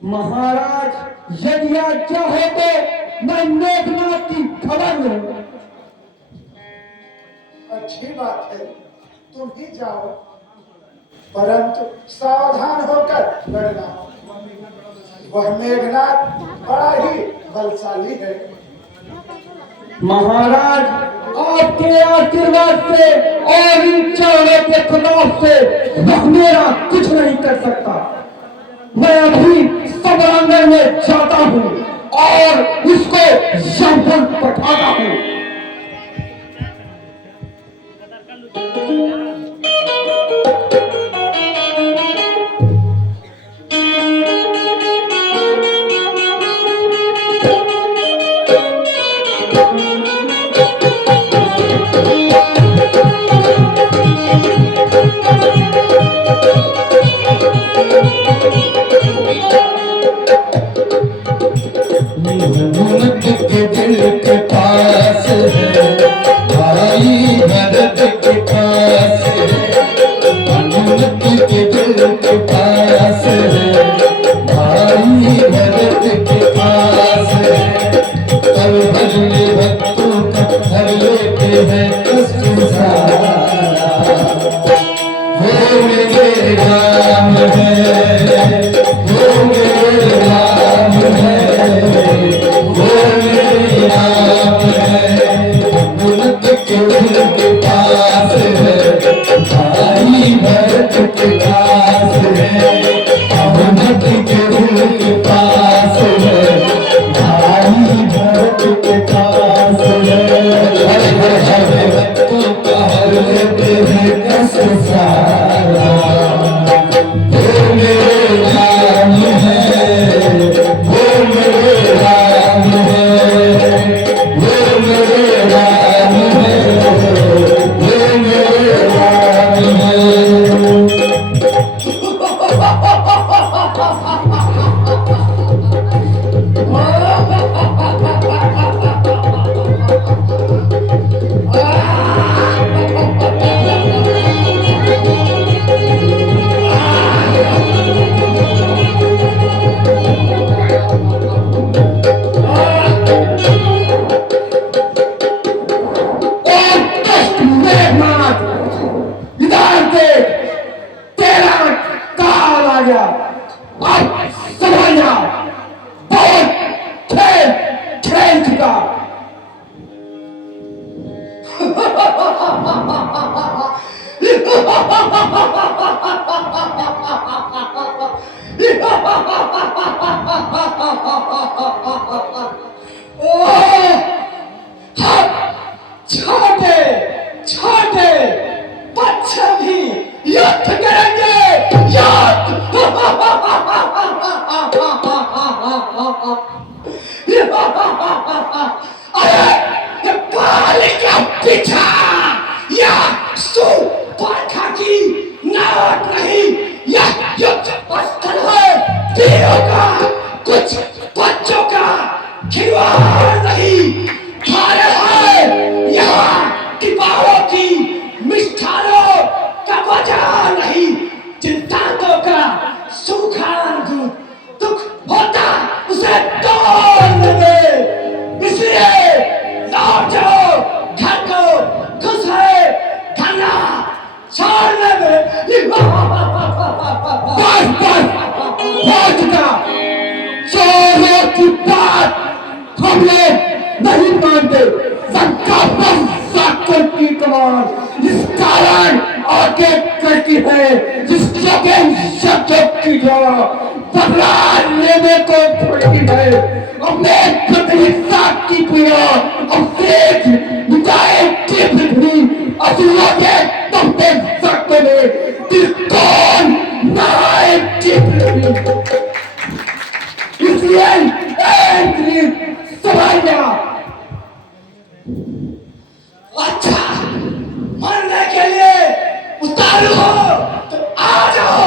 महाराज यदि आज्ञा हो तो मैं मेघनाथ की खबर लूं। अच्छी बात है, तुम ही जाओ, परंतु सावधान होकर लड़ना। वह मेघनाथ बड़ा ही बलशाली है। महाराज आपके आशीर्वाद से और इन चरणों के खिलाफ से वह मेरा कुछ नहीं कर सकता। मैं अभी सभांगण में जाता हूँ और उसको यमपुर पठाता हूँ। छोटे छोटे बच्चे भी युद्ध करेंगे, युद्ध। अरे ये बालिका पीछा या सुपर्णा की नाट नहीं, यह युद्ध स्थल है वीरों का, कुछ बच्चों का खिलवाड़ नहीं। खाने है यहाँ दीवारों की मिष्ठानों का बाजार नहीं, जिन दांतों का सूखा दुख होता उसे तोड़ देंगे। इसलिए लौट जाओ घर को, खुश है खाना छोड़ने में। बस चोरों की बात हम लोग नहीं मानते। की कमान इस कारण आगे करती है, जिसके शब्दों की बदला लेने को पड़ती है। हमने प्रतिष्ठा की पीड़ा अवशेष मिटाए की पृथ्वी असुरों के तुम देख सकते हैं दिल कौन नहाए की पृथ्वी। इसलिए सवाइया अच्छा मरने के लिए उतारू हो तो आ जाओ।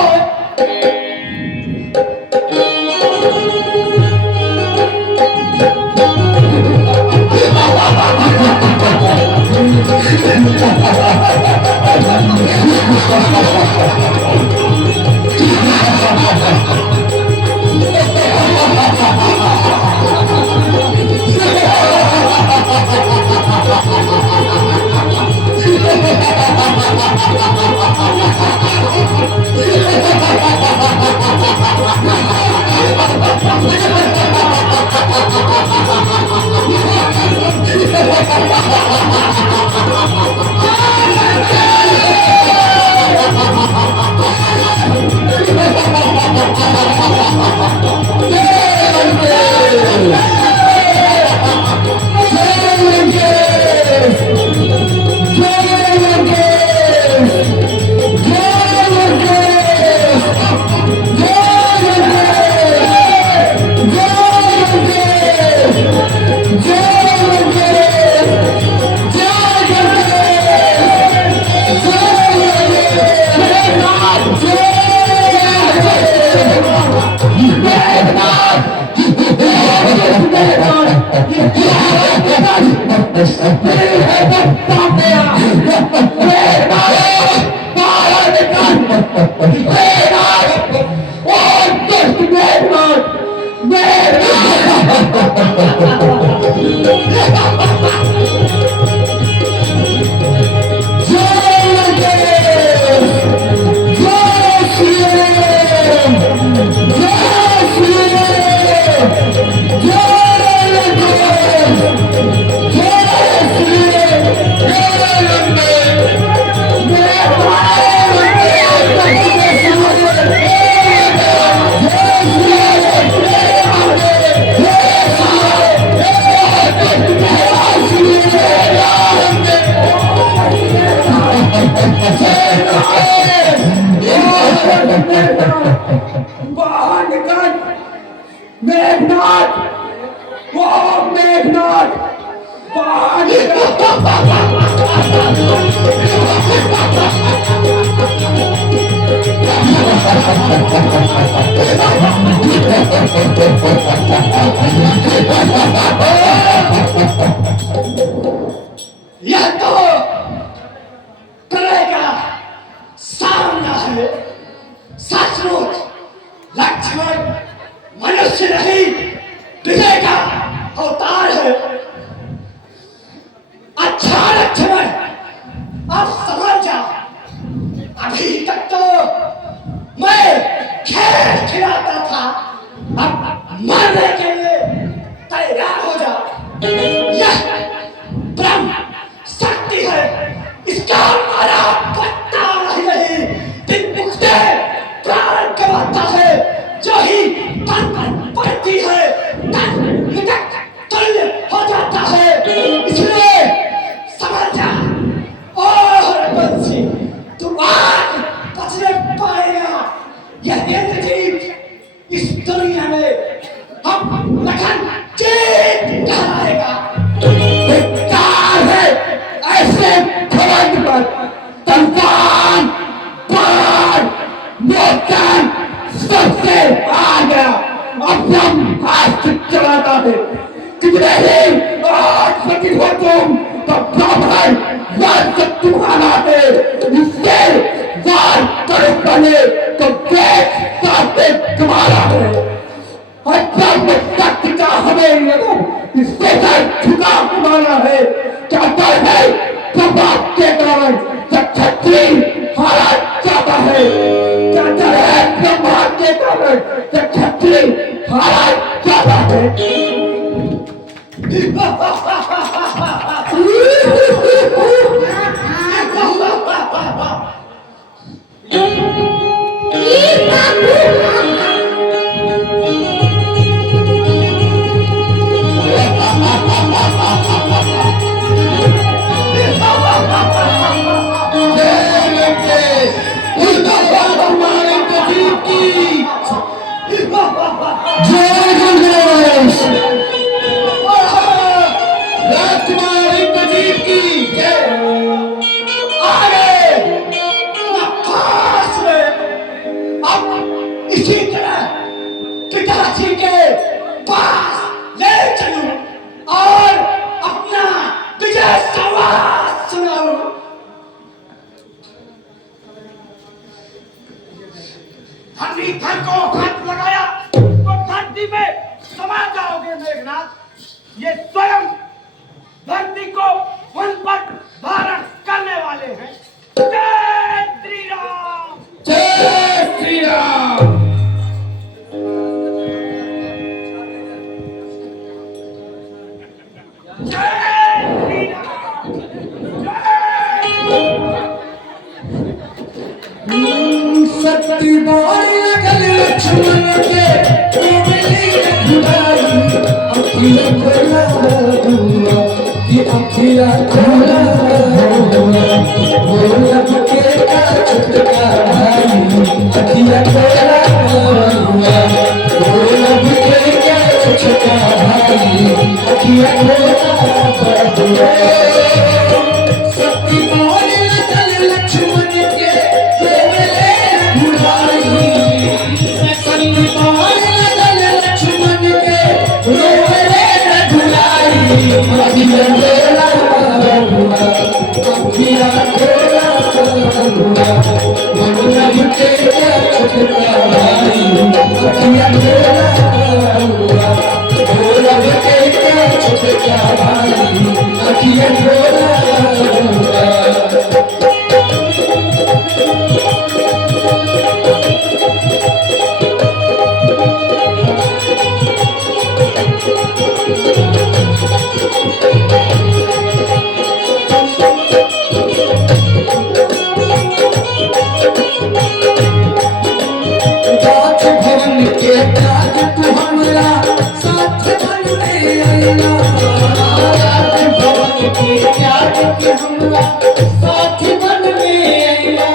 मेघनाथ, वो मेघनाथ बाहर यह तो प्रलय का सामना है। सचमुच लक्ष्मण मनुष्य नहीं विजय का अवतार है। अच्छा लक्ष्मण, अब समझ जा। अभी तक तो मैं खेल खिलाता था, अब मरने के लिए तैयार हो जा। यह ब्रह्म शक्ति है, इसका मारा पत्ता नहीं। दिन मुक्ते प्राण गवाता है, जो ही तन पर पड़ती है तन निकट तुल्य हो जाता है। इसलिए समझ जा और बंसी, तू आज बचने पाएगा। यह इंद्रजीत इस दुनिया में हम लखन जीत कहलाएगा। बेकार है ऐसे फौज पर तलवार बाण मोर्चान सबसे आ गया। अब हम हाथ चलाता है कितने ही आज सती हो तुम तो ब्राह्मण वार से तुम्हारा है। इससे वार करो पहले तो देश साथे तुम्हारा है। ब्रह्म शक्ति का हमें इससे झुका माना है। क्या डर है प्रभाव के कारण जब क्षत्रिय हारा जाता है। क्या डर है ब्रह्मा के कारण जब क्षत्रिय हारा जाता है। इसी तरह पिताजी के पास ले चलूं और अपना विजय संवाद सुनाऊं। धरती धर को हाथ लगाया तो धरती में समा जाओगे मेघनाथ। ये स्वयं धरती को उन पर धारण करने वाले हैं। जय श्री राम। जय श्री राम। जय श्री राम। शक्ति बाण लगल लक्ष्मण के मिली रघुराई अखिया खोला हुआ कि अखिया खोला हुआ बोलब के का छुटका भाई अखिया खोला हुआ बोलब के का छुटका भाई अखिया खोला हुआ शक्ति बाण लगल लक्ष्मण के मिली रघुराई शक्ति बाण लगल लक्ष्मण के मिली रघुराई अखिया खोला हुआ अखिया खोला हुआ बोलब के का छुटका भाई अखिया खोला हुआ बोलब के का छुटका भाई अखिया खोला हुआ राज भवन के काज तू हमरा साथ बन में आइला राज भवन के काज तू हमरा साथ बन में आइला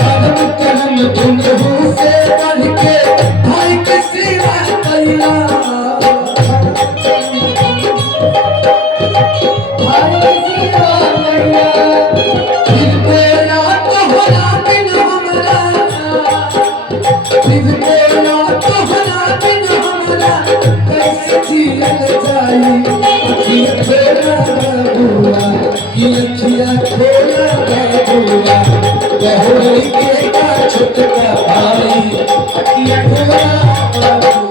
धर्म कर्म दुनहु से बढ़ के भाई के सेवा कइला भाई के सेवा कइला फिर तेरा तोहरा बिन हमरा फिर बोला तोहरा बिन हमरा कैसे जियल जाई अखिया खोला हुआ कि अखिया खोला हुआ बहुरी के का छुटका भाई अखिया खोला हुआ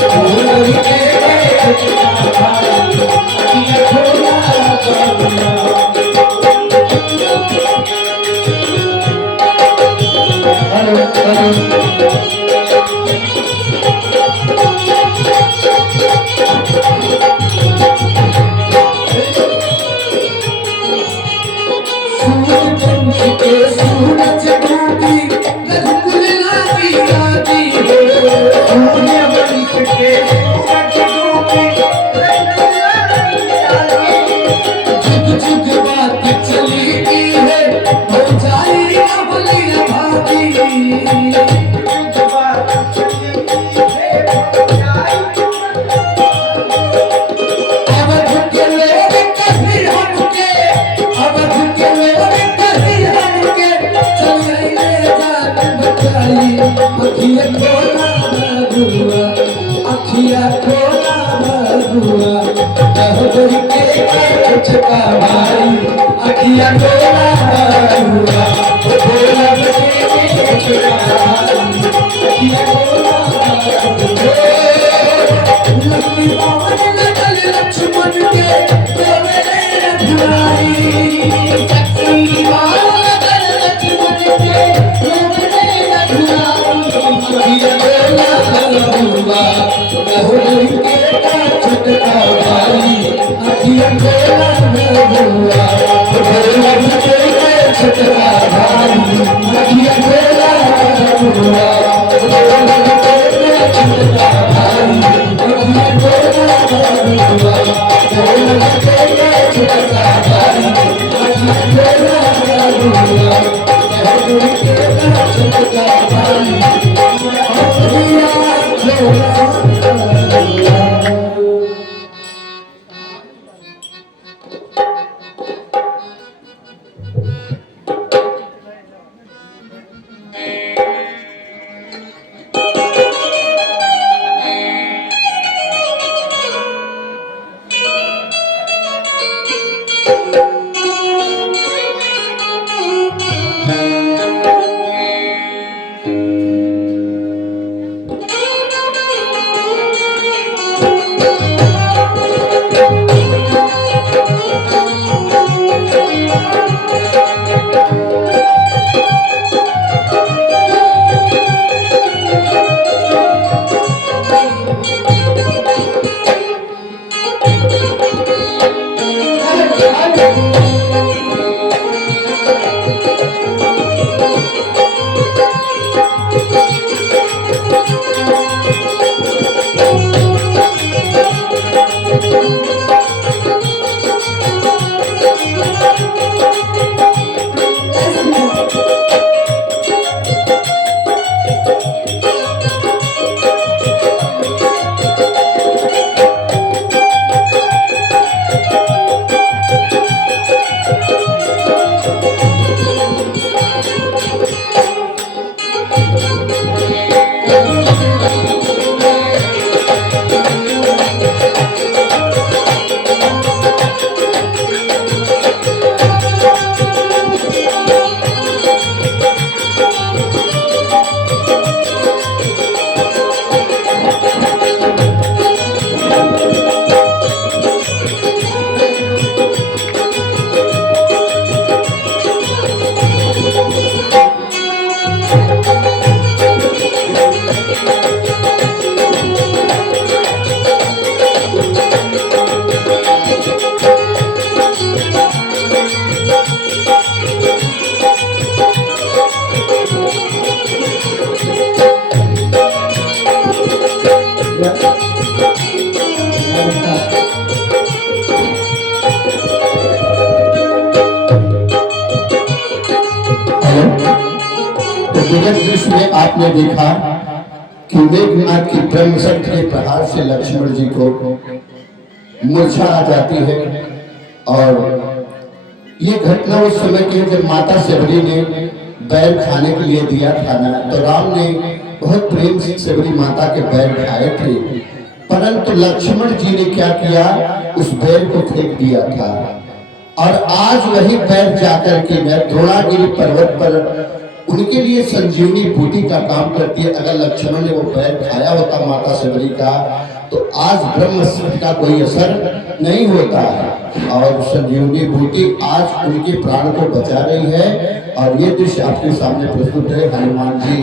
बहुरी के का छुटका भाई अखिया खोला हुआ हेलो सूरज डूबी रघुकुल लागी आदि हो सूर्य वंश के सूरज डूबी जुग जुग बात चली की है हो जाई ना भलिया भाभी जुग बात चली की है हो जाई अवध के लोग कभी हमके अवध के लोग कभी हमके चले जान बचाई अखिया खोला हुआ अखिया खोला हुआ बहुरी के छुटका भाई अखिया खोला हुआ बोलब के छुटका भाई अखिया खोला हुआ लक्ष्मी बाण लगल लक्ष्मण के मिली रघुराई शक्ति बाण लगल लक्ष्मण के मिली रघुराई अखिया खोला हुआ बहुरी के का छुटका भाई अखिया खोला हुआ बोलब के छुटका भाई अखिया खोला हुआ बोलब के छुटका भाई अखिया खोला हुआ बोलब के छुटका भाई अखिया खोला हुआ बहुरी के का छुटका भाई अखिया खोला हुआ सुखद दृश्य में आपने देखा कि मेघनाथ की ब्रह्मशक्ति के प्रहार से लक्ष्मण जी को मूर्छा आ जाती है। और ये घटना उस समय की है जब माता शबरी ने बैल खाने के लिए दिया था ना, तो राम ने बहुत प्रेम से शबरी माता के बैल खाए थे, परंतु लक्ष्मण जी ने क्या किया, उस बैल को फेंक दिया था। और आज वही बैल जाकर के द्रोणागिरी पर्वत पर उनके लिए संजीवनी बूटी का काम करती है। अगर लक्ष्मण ने वो बैल खाया होता माता शबरी का, तो आज ब्रह्मस्त्र का कोई असर नहीं होता है। और संजीवनी बूटी आज उनके प्राण को बचा रही है। और ये दृश्य आपके सामने प्रस्तुत है। हनुमान जी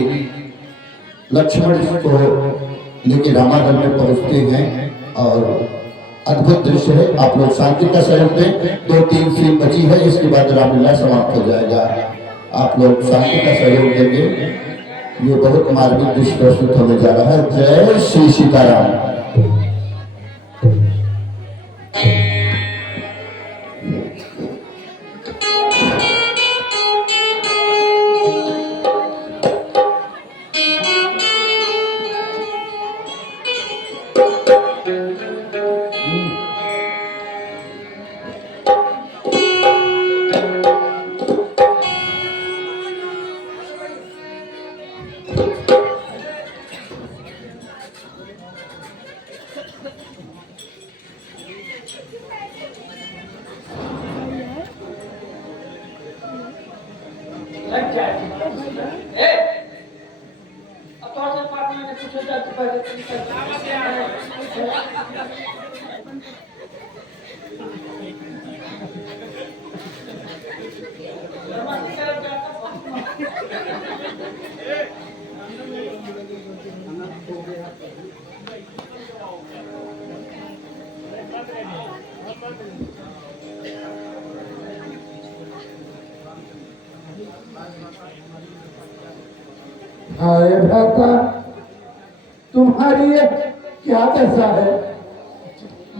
लक्ष्मण को लेके रामागढ़ में पहुंचते हैं और अद्भुत दृश्य है। आप लोग शांति का सहयोग दें। 2-3 सीन बची है, इसके बाद रामलीला समाप्त हो जाएगा। आप लोग शांति का सहयोग देंगे। ये बहुत मार्मिक दृश्य प्रस्तुत होने जा रहा है। जय श्री सीताराम। हाय भ्राता, तुम्हारी ये क्या दशा है?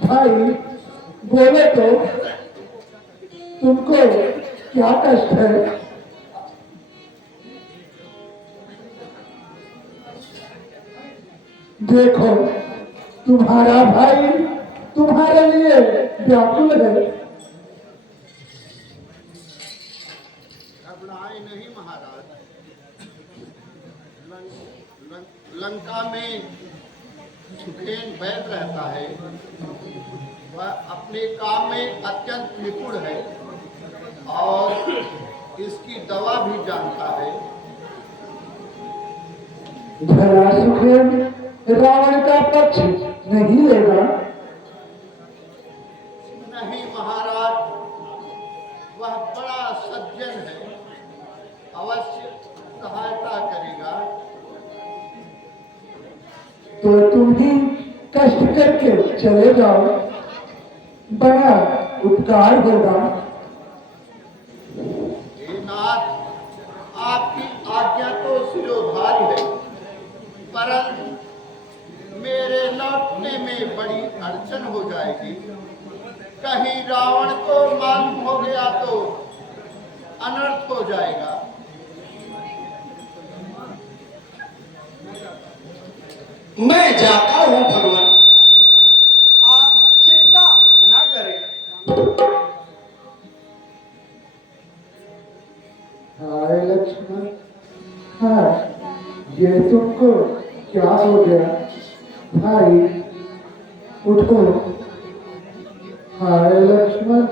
भाई बोले तो, तुमको क्या कष्ट है? देखो, तुम्हारा भाई तुम्हारे लिए व्याकुल है। घबराए नहीं महाराज। लंका में सुखेन वैद रहता है। वह अपने काम में अत्यंत निपुण है और इसकी दवा भी जानता है। भला सुखेन रावण का पक्ष नहीं लेगा? नहीं महाराज, वह बड़ा सज्जन है, अवश्य सहायता करेगा। तो तुम ही कष्ट करके चले जाओ, बड़ा उपकार होगा। हे नाथ, आपकी आज्ञा तो सिरोधार्य है, परंतु मेरे लौटने में बड़ी अड़चन हो जाएगी। कहीं रावण को मालूम हो गया तो अनर्थ हो जाएगा। मैं जाता हूं भगवान, आप चिंता न करें। हाय लक्ष्मण, हाँ ये तुमको क्या हो गया? भाई उठो। हाय लक्ष्मण,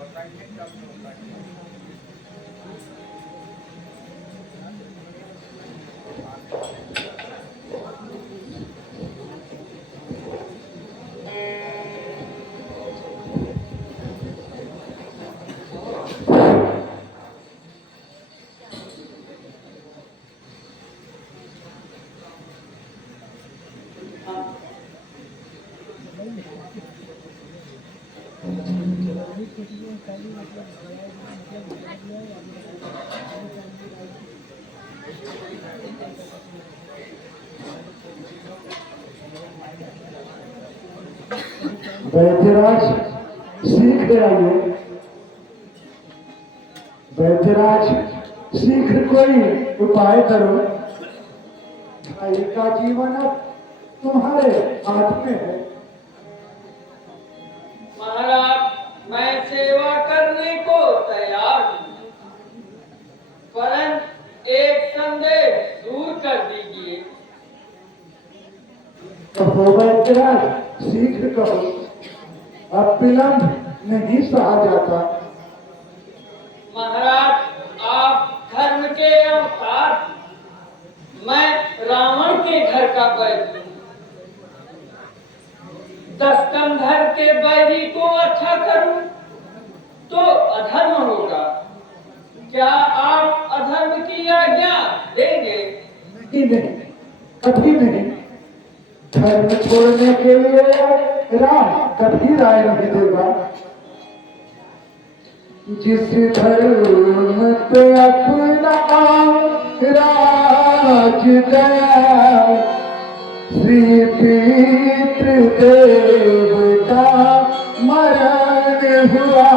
बताइए क्या वैद्यराज शीघ्र आइए। वैद्यराज शीघ्र कोई उपाय करो। भाई का जीवन अब तुम्हारे हाथ में है। महाराज, मैं सेवा करने को तैयार हूँ, परंतु एक संदेश दूर कर दीजिए। कहो वैद्यराज, शीघ्र कहो, अब विलंब नहीं सहा जाता। महाराज, आप धर्म के अवतार, मैं रावण के घर का बैरी हूँ। दस्कंधर के बैरी को अच्छा करूं तो अधर्म होगा। क्या आप अधर्म की आज्ञा देंगे? नहीं नहीं, कभी नहीं। धर्म छोड़ने के लिए राम कभी राय नहीं देगा। जिस धर्म पे अपना राज गया, श्री पितृ देवता मरण हुआ।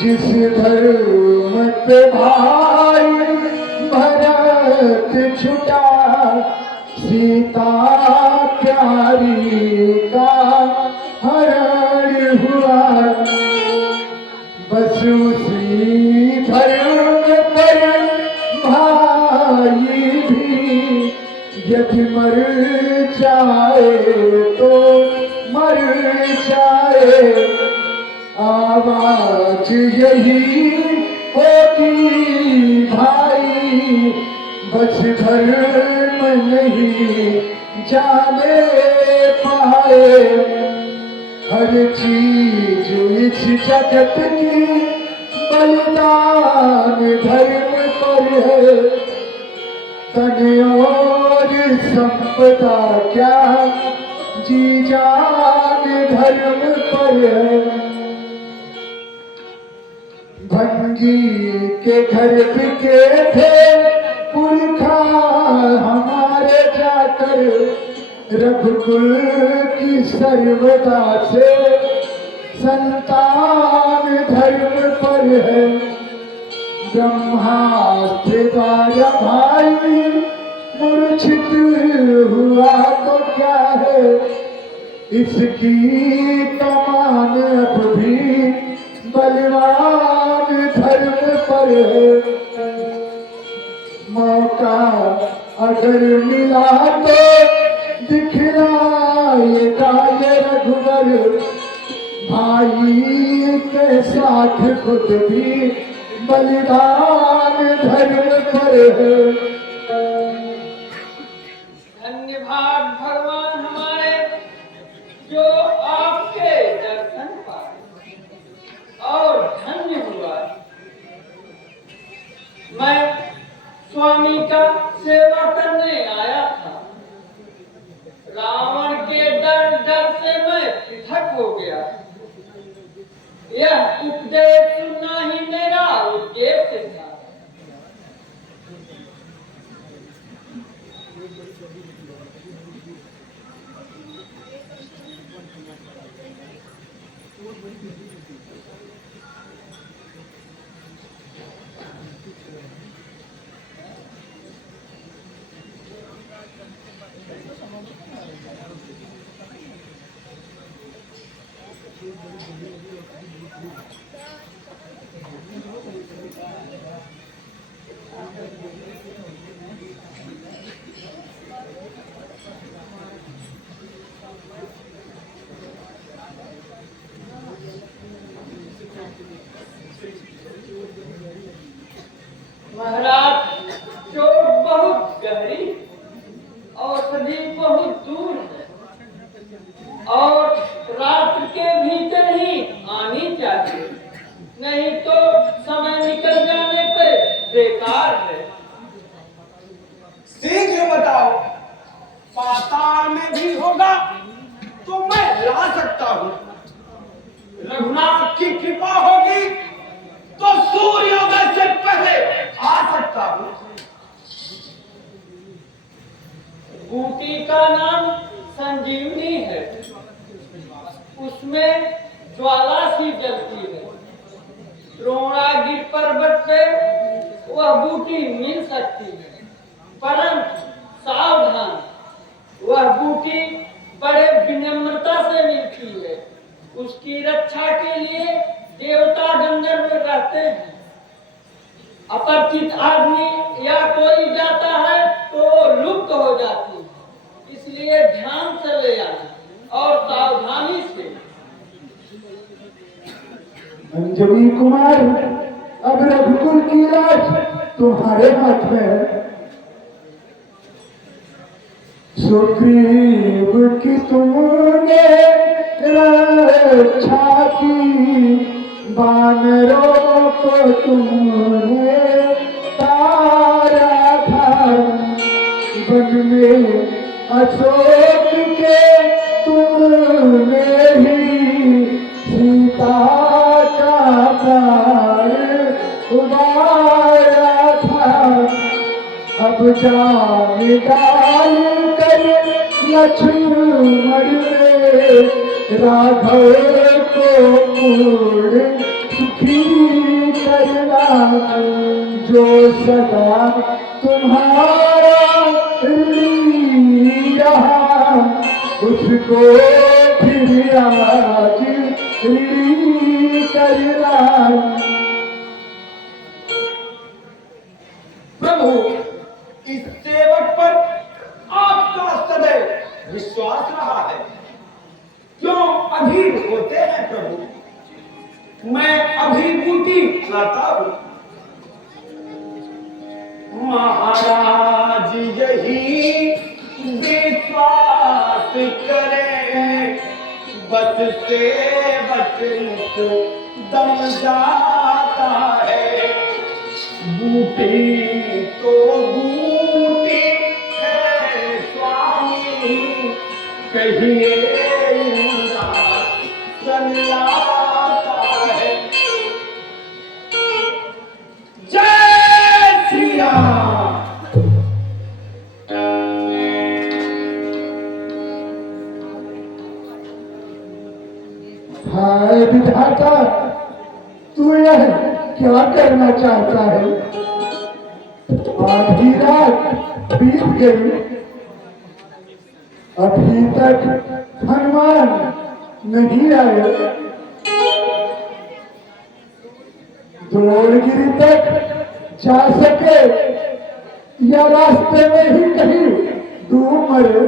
जिस धर्म पे भाई भरत छुटा, सीता प्यारी का हरण हुआ। बस उसी धर्म पर भाई भी यदि मर जाए तो मर जाए। आवाज यही होती भाई, बस धर्म नहीं जाने पाए। हर चीज इस जगत की बलिदान धर्म पर है। तन और संपदा क्या, जी जान धर्म पर है। भंगी के घर बिके थे पुरखा हमारे जाकर, रघुकुल की सर्वदा से संतान धर्म पर है। ब्रह्मास्त्र द्वारा भाई मूर्छित हुआ तो क्या है, इसकी कमान अब भी बलवान धर्म पर है। मौका अगर मिला तो दिखलाएगा ये रघुवर, भाई के साथ खुद भी बलिदान धर्म पर है। धन्यवाद भगवान हमारे, जो आपके दर्शन पाए और धन्य हुआ। मैं स्वामी का सेवा करने आया था। रावण के डर से मैं पृथक हो गया। यह उपदेश सुनना ही मेरा उद्देश्य था। महाराज, चोट बहुत गहरी, औषधि बहुत दूर है और रात के भीतर ही आनी चाहिए, नहीं तो समय निकल जाने पे बेकार है। शीघ्र बताओ, पाताल में भी होगा तो मैं ला सकता हूँ। रघुनाथ की कृपा होगी तो सूर्योदय से पहले आ सकता हूं। बूटी का नाम संजीवनी है, उसमें ज्वाला सी जलती है। द्रोणागिरि पर्वत पे वह बूटी मिल सकती है, परंतु सावधान, वह बूटी बड़े विनम्रता से मिलती है। उसकी रक्षा के लिए देवता गंधर्व रहते हैं। अपरिचित आदमी या कोई जाता है तो लुप्त हो जाती है, इसलिए ध्यान से ले आना और सावधानी से। अंजलि कुमार, अब रघुकुल की राज तुम्हारे हाथ में है। सुग्रीव की तुमने रक्षा की, वानरों को तुमने तारा था। वन में अशोक के तुमने ही सीता का प्राण उबारा था। अब जान डाल कर लक्ष्मण ने राघव को पूर्ण सुखी करना। जो सदा तुम्हारा ऋणी रहा, उसको फिर आज ऋणी करना। प्रभु, इस सेवक पर आपका सदैव विश्वास रहा है, क्यों अधीर होते हैं प्रभु? मैं अभिभूति लाता हूं। महाराज यही विश्वास करें, बस सेवक मुख दम जाता है। बूटी तो बूटी है स्वामी, कहिए सन्नाटा है। जय श्री राम। हाय विधाता, तू यह क्या करना चाहता है? आधी रात बीत गई, अभी तक हनुमान नहीं आए। द्रोणगिरि तक जा सके या रास्ते में ही कहीं डूब मरे।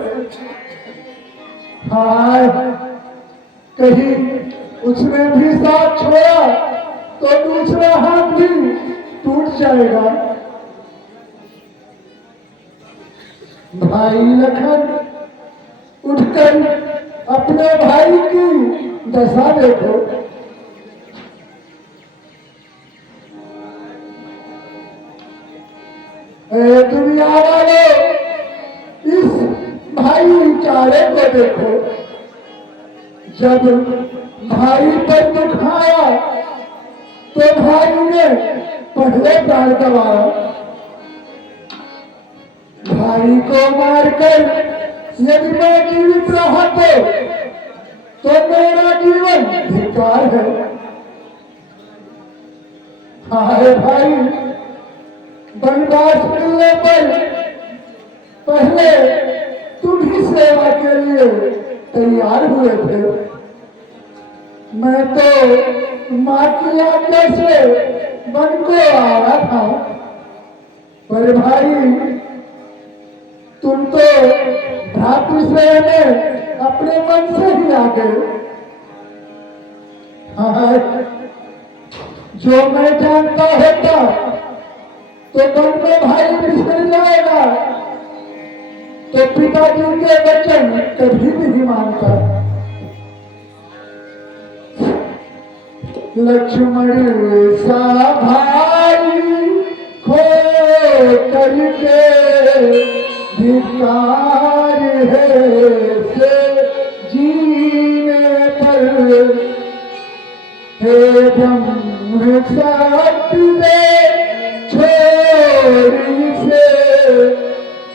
हाय, कहीं उसने भी साथ छोड़ा तो दूसरा हाथ भी टूट जाएगा। भाई लखन, उठकर अपने भाई की दशा देखो। ए दुनिया वाले, इस भाई चारे को देखो। जब भाई पर दुख आया तो भाई ने पहले प्राण गंवाया। भाई को मारकर यदि मैं जीवित रहा तो मेरा जीवन धिक्कार है। हाय भाई, वनवास मिलने पर पहले तुम ही सेवा के लिए तैयार हुए थे। मैं तो माँ की आज्ञा से वन को आया था, पर भाई तुम तो भ्रातृश्रेय में अपने मन से ही आ गए। हाँ, जो मैं जानता होता तो वन में भाई बिछड़ जाएगा, तो पिताजी के वचन कभी नहीं मानता। लक्ष्मण सा भाई खो करके धिक्कार है से जीने पर। मेरी से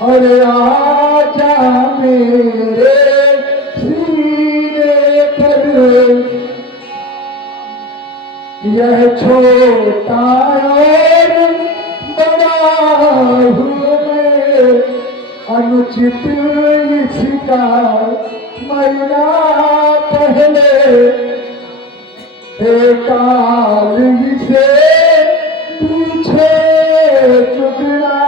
अरे आजा मेरे सीने पर यह छोटा और बड़ा हूँ मैं अनुचित इसका महीना पहले काल से पीछे चुकना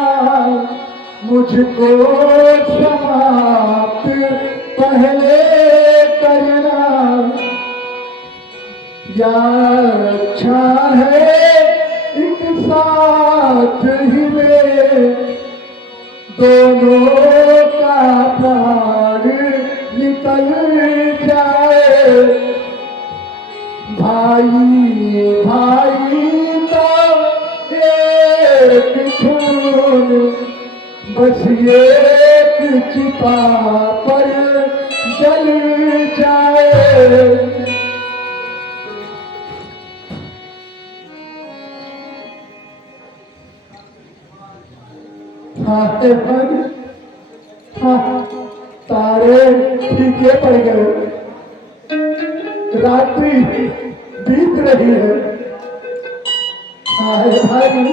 मुझको समाप्त पहले करना या अच्छा है एक साथ ही में दोनों का प्राण निकल जाए भाई भाई का एक खून बस एक चिता पर जल जाए तारे फीके पड़ गए रात्रि बीत रही है भाई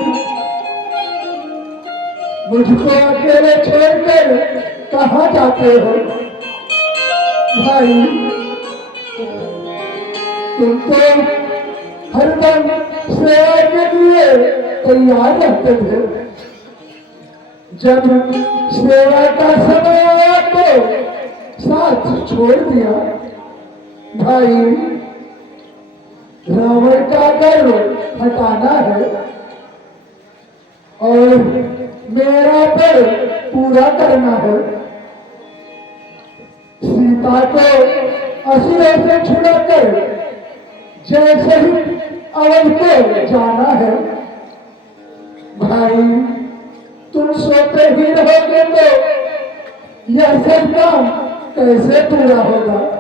मुझको अकेले छोड़कर कहाँ जाते हो भाई तुम तो हरदम सेवा के लिए तैयार रहते थे जब सेवा का समय आया तो साथ छोड़ दिया भाई रावण का गर्व हटाना है और मेरा पर पूरा करना है सीता को असुरों से छुड़ाकर जैसे ही अवध को जाना है भाई तुम सोते ही रहोगे तो यह सब काम कैसे पूरा होगा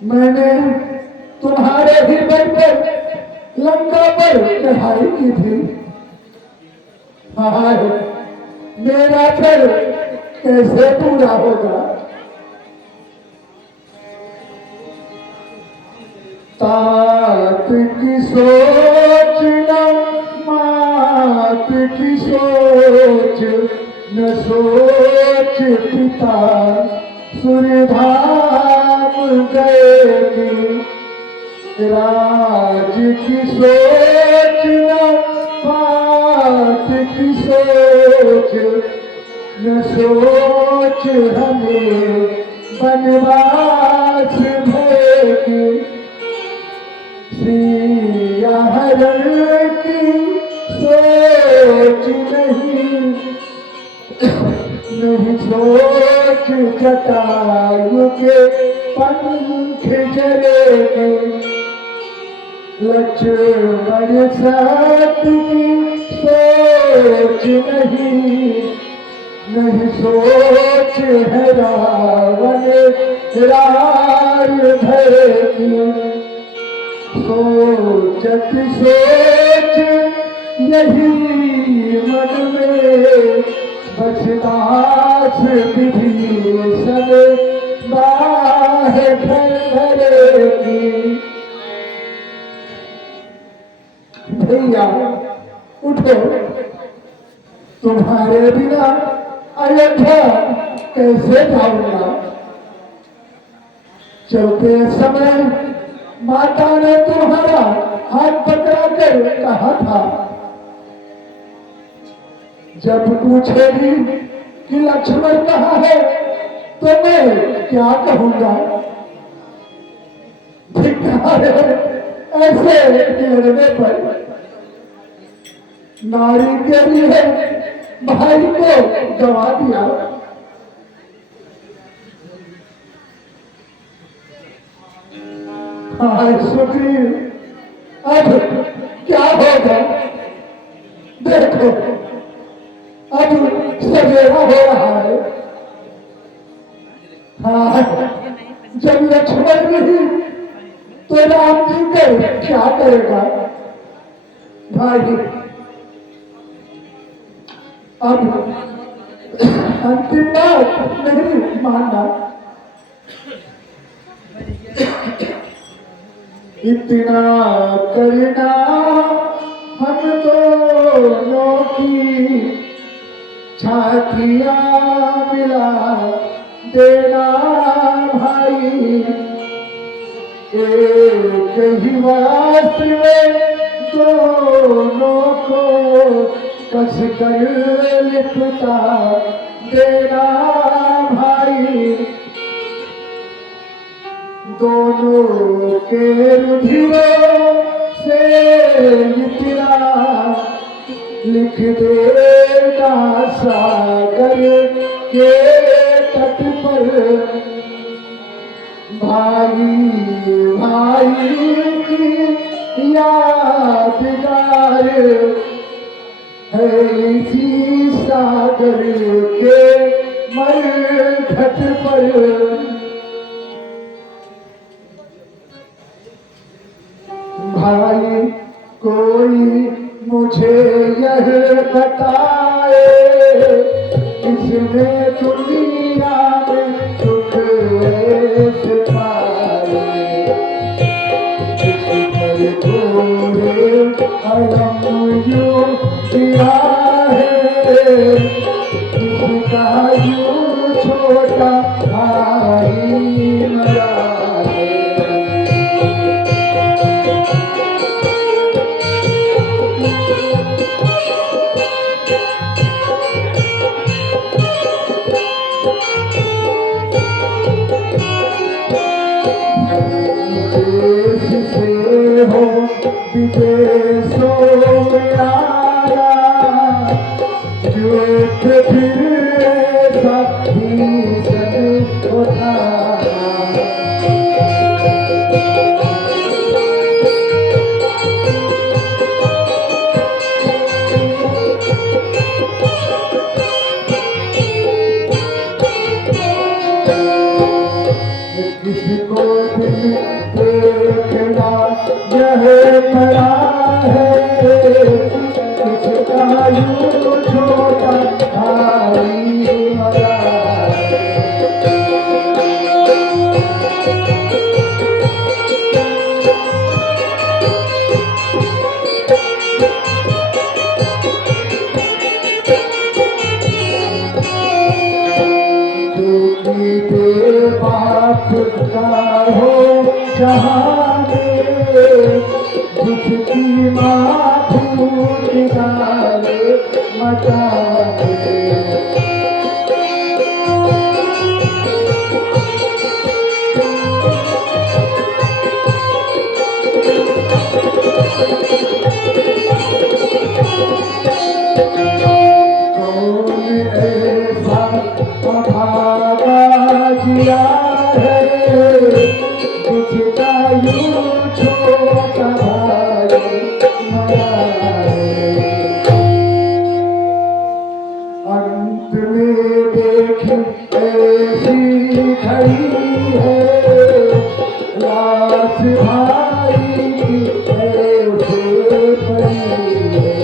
मैंने तुम्हारे ही बल पर लंका पर चढ़ाई की थी मेरा फल कैसे पूरा होगा तात की सोच न मात की सोच न सोच पिता सूर्यधाम गए राज की सोच न मात की सोच न सोच हमें बनवास भेगी सिया हरण की सोच नहीं सोच जटायु के पंख जरेगे लक्ष्मण सत्य की सोच नहीं सोच है रावण रार भरेगी सोचत सोच यही मन में बसदास विभीषण बाहे भरेगी भैया उठो तुम्हारे बिना अयोध्या कैसे जाऊंगा चलते समय माता ने तुम्हारा हाथ पकड़ा कर कहा था जब पूछेगी कि लक्ष्मण कहाँ है तो मैं क्या कहूंगा धिक्कार ऐसे घेरने पर नारी के लिए भाई को गवा दिया सुग्रीव अब क्या होगा देखो अब सवेरा हो रहा है जब लक्ष्मण नहीं तो राम जी कर क्या करेगा भाई अब अंतिम बात नहीं मानना। इतना करना हम दोनों की छातियां मिला देना भाई, एक ही वस्त्र में दोनों को कस कर लिपटा देना भाई, दोनों के रुधिरों से इतना लिख देना सागर के तट पर, भाई भाई की यादगार है इसी सागर के मरघट पर। भाई कोई मुझे यह बताए, इसने दुनिया में सुख ऐसे पाए, इस पर थोड़े अलम यूं किया है, इसका यूं छोटा भाई मरा है। हो विदेशों में आया, जो फिर साथी सद उठाया। किसको दिल देखना यह मरा है, किसका यूं छोटा भाई मरा है। बाप का हो जहाँ में, जिसकी माँ भूल डाले मचा दे। कौन ऐसा अभागा जिया है, जिसका यूं छोटा भाई मरा है। अंत में देखी ऐसी घड़ी है, लाश भाई की ऐसे पड़ी है।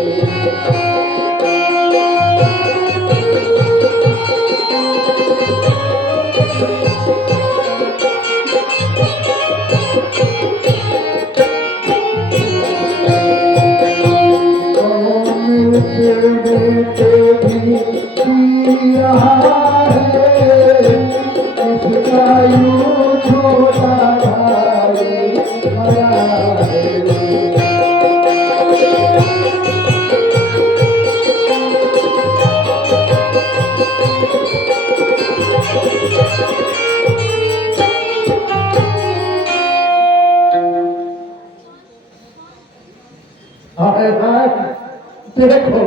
देखो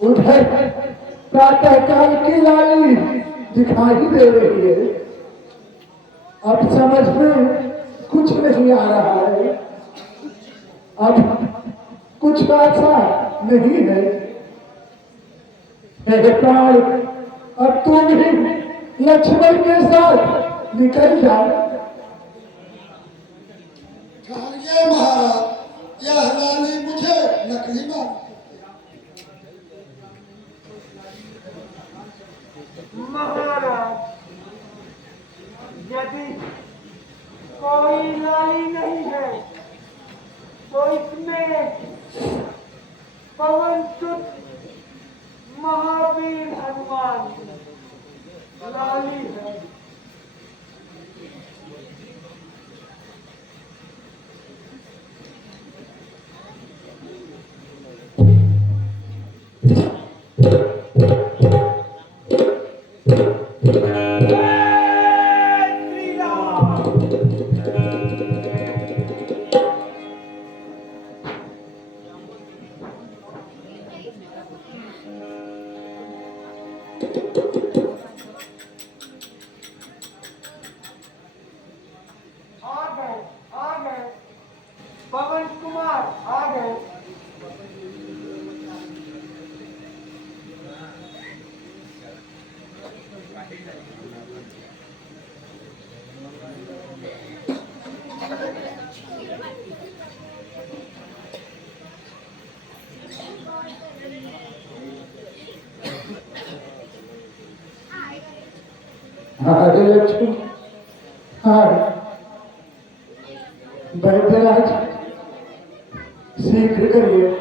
उधर प्रातःकाल की लाली दिखाई दे रही है। अब समझ में कुछ नहीं आ रहा है, अब कुछ ऐसा नहीं है। मेरे प्राण अब तुम ही लक्ष्मण के साथ निकल जाओ। ये महाराज, यह लाली मुझे नकली मालूम। महाराज, यदि कोई लाली नहीं है तो इसमें पवन सुत महावीर हनुमान लाली है। आ गए पवन कुमार आ गए। अरे लक्ष्मी, हाँ बैठराज, शीघ्र करिए।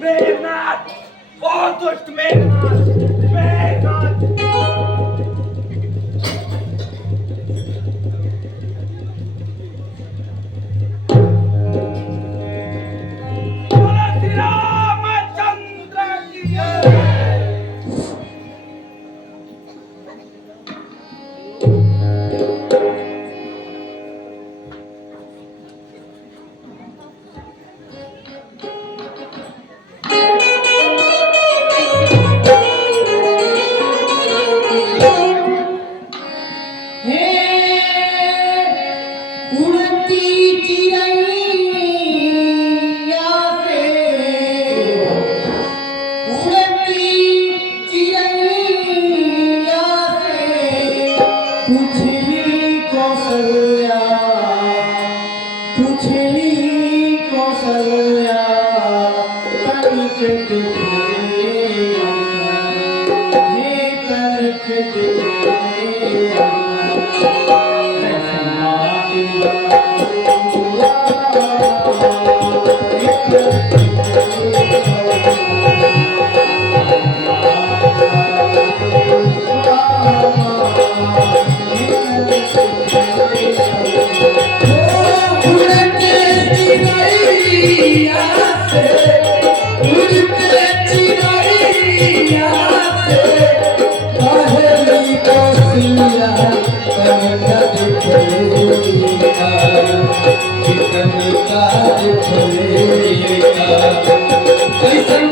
मेघनाथ, ओ दुष्ट मेघनाथ, मेघनाथ। बोलो श्री रामचंद्र की जय। कैसन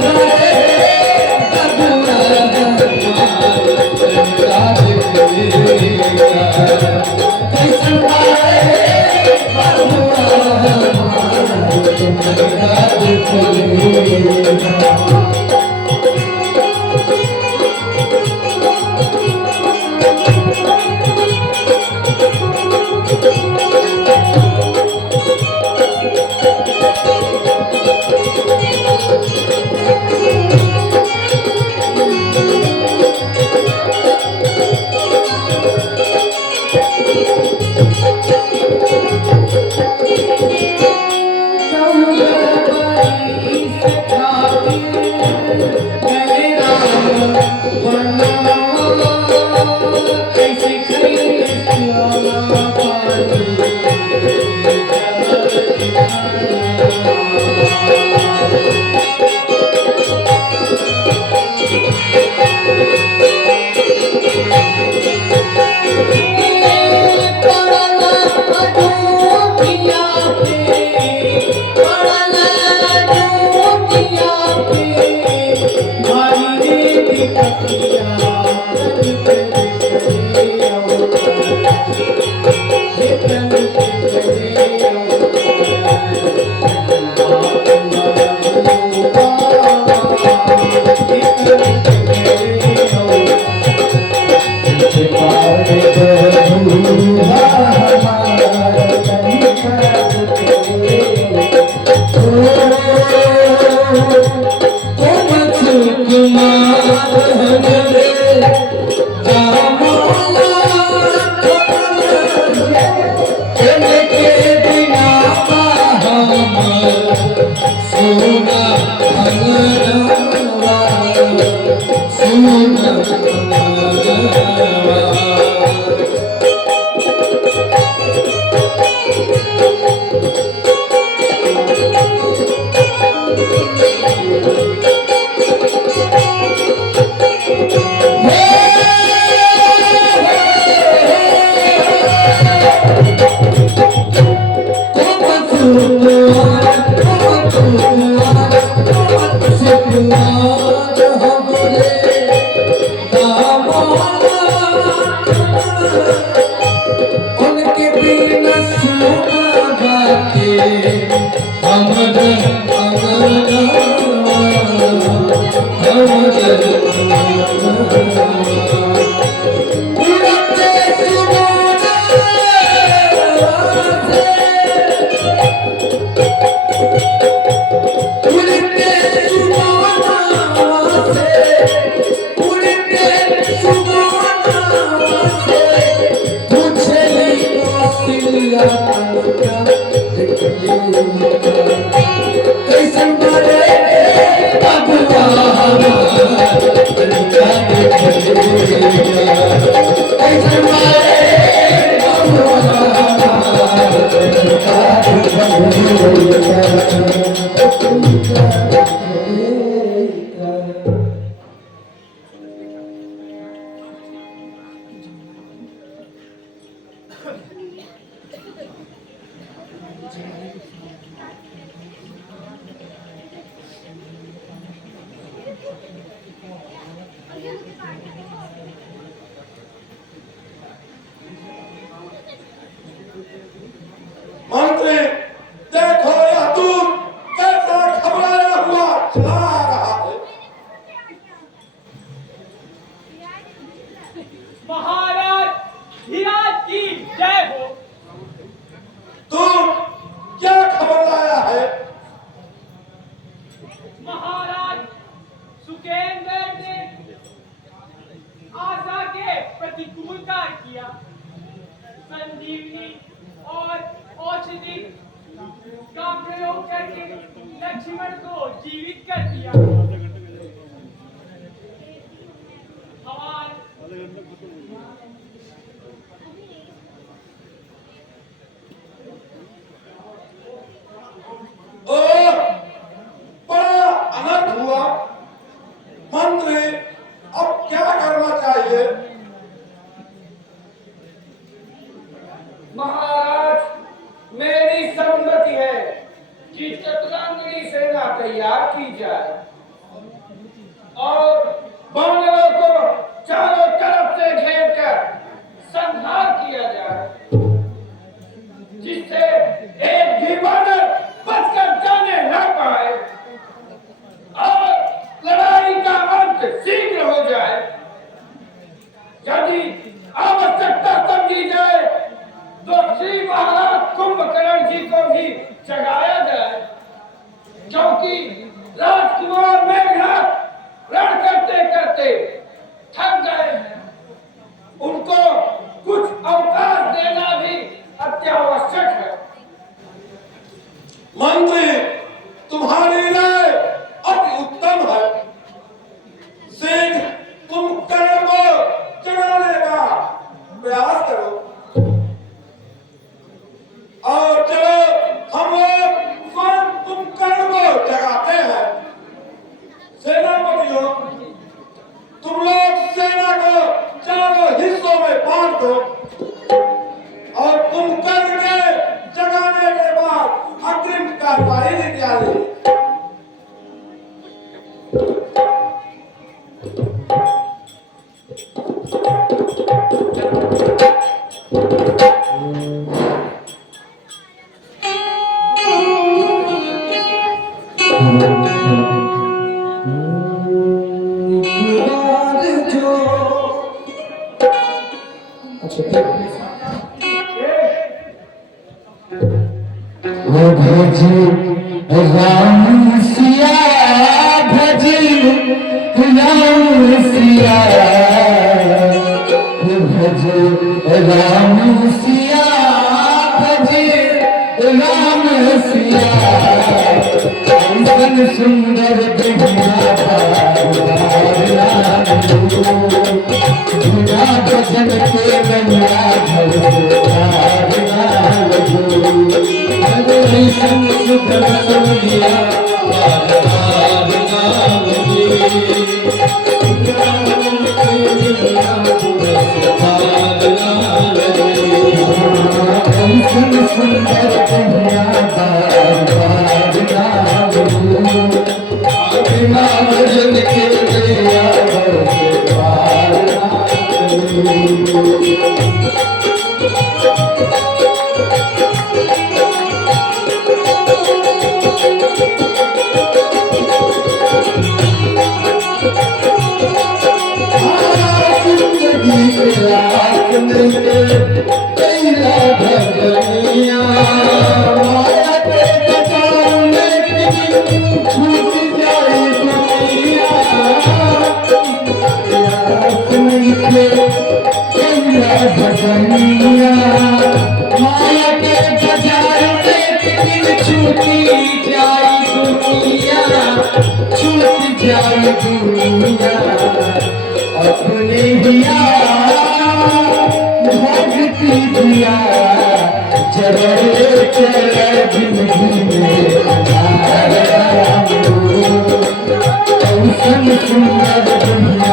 मंत्री देखो यह दूत कैसा घबराया हुआ चला रहा है। महाराज धीराज की जय हो। तू क्या खबर लाया है? महाराज सुकेंद्र ने आशा के प्रतिकूल कार्य किया। संजीवनी और औषधि का प्रयोग करके लक्ष्मण को जीवित कर दिया। हमारे बड़ा अनर्थ हुआ। मंत्री अब क्या करना चाहिए? महाराज मेरी सम्मति है कि चतुरंगिनी सेना तैयार की जाए और बानरों को चारों तरफ से घेर कर संहार किया जाए, जिससे एक भी बानर बचकर जाने न पाए और लड़ाई का अंत शीघ्र हो जाए। हिस्सों में बांट दो और कुंभकर्ण के जगाने के बाद अग्रिम कार्रवाई निकाली। राम सिया भज राम सिया भज राम सिया भज राम सिया ऐसन सुंदर बिना भजन के गंगा अपने दिया भक्ति दिया चले चले जिंदगी में सुंदर दुनिया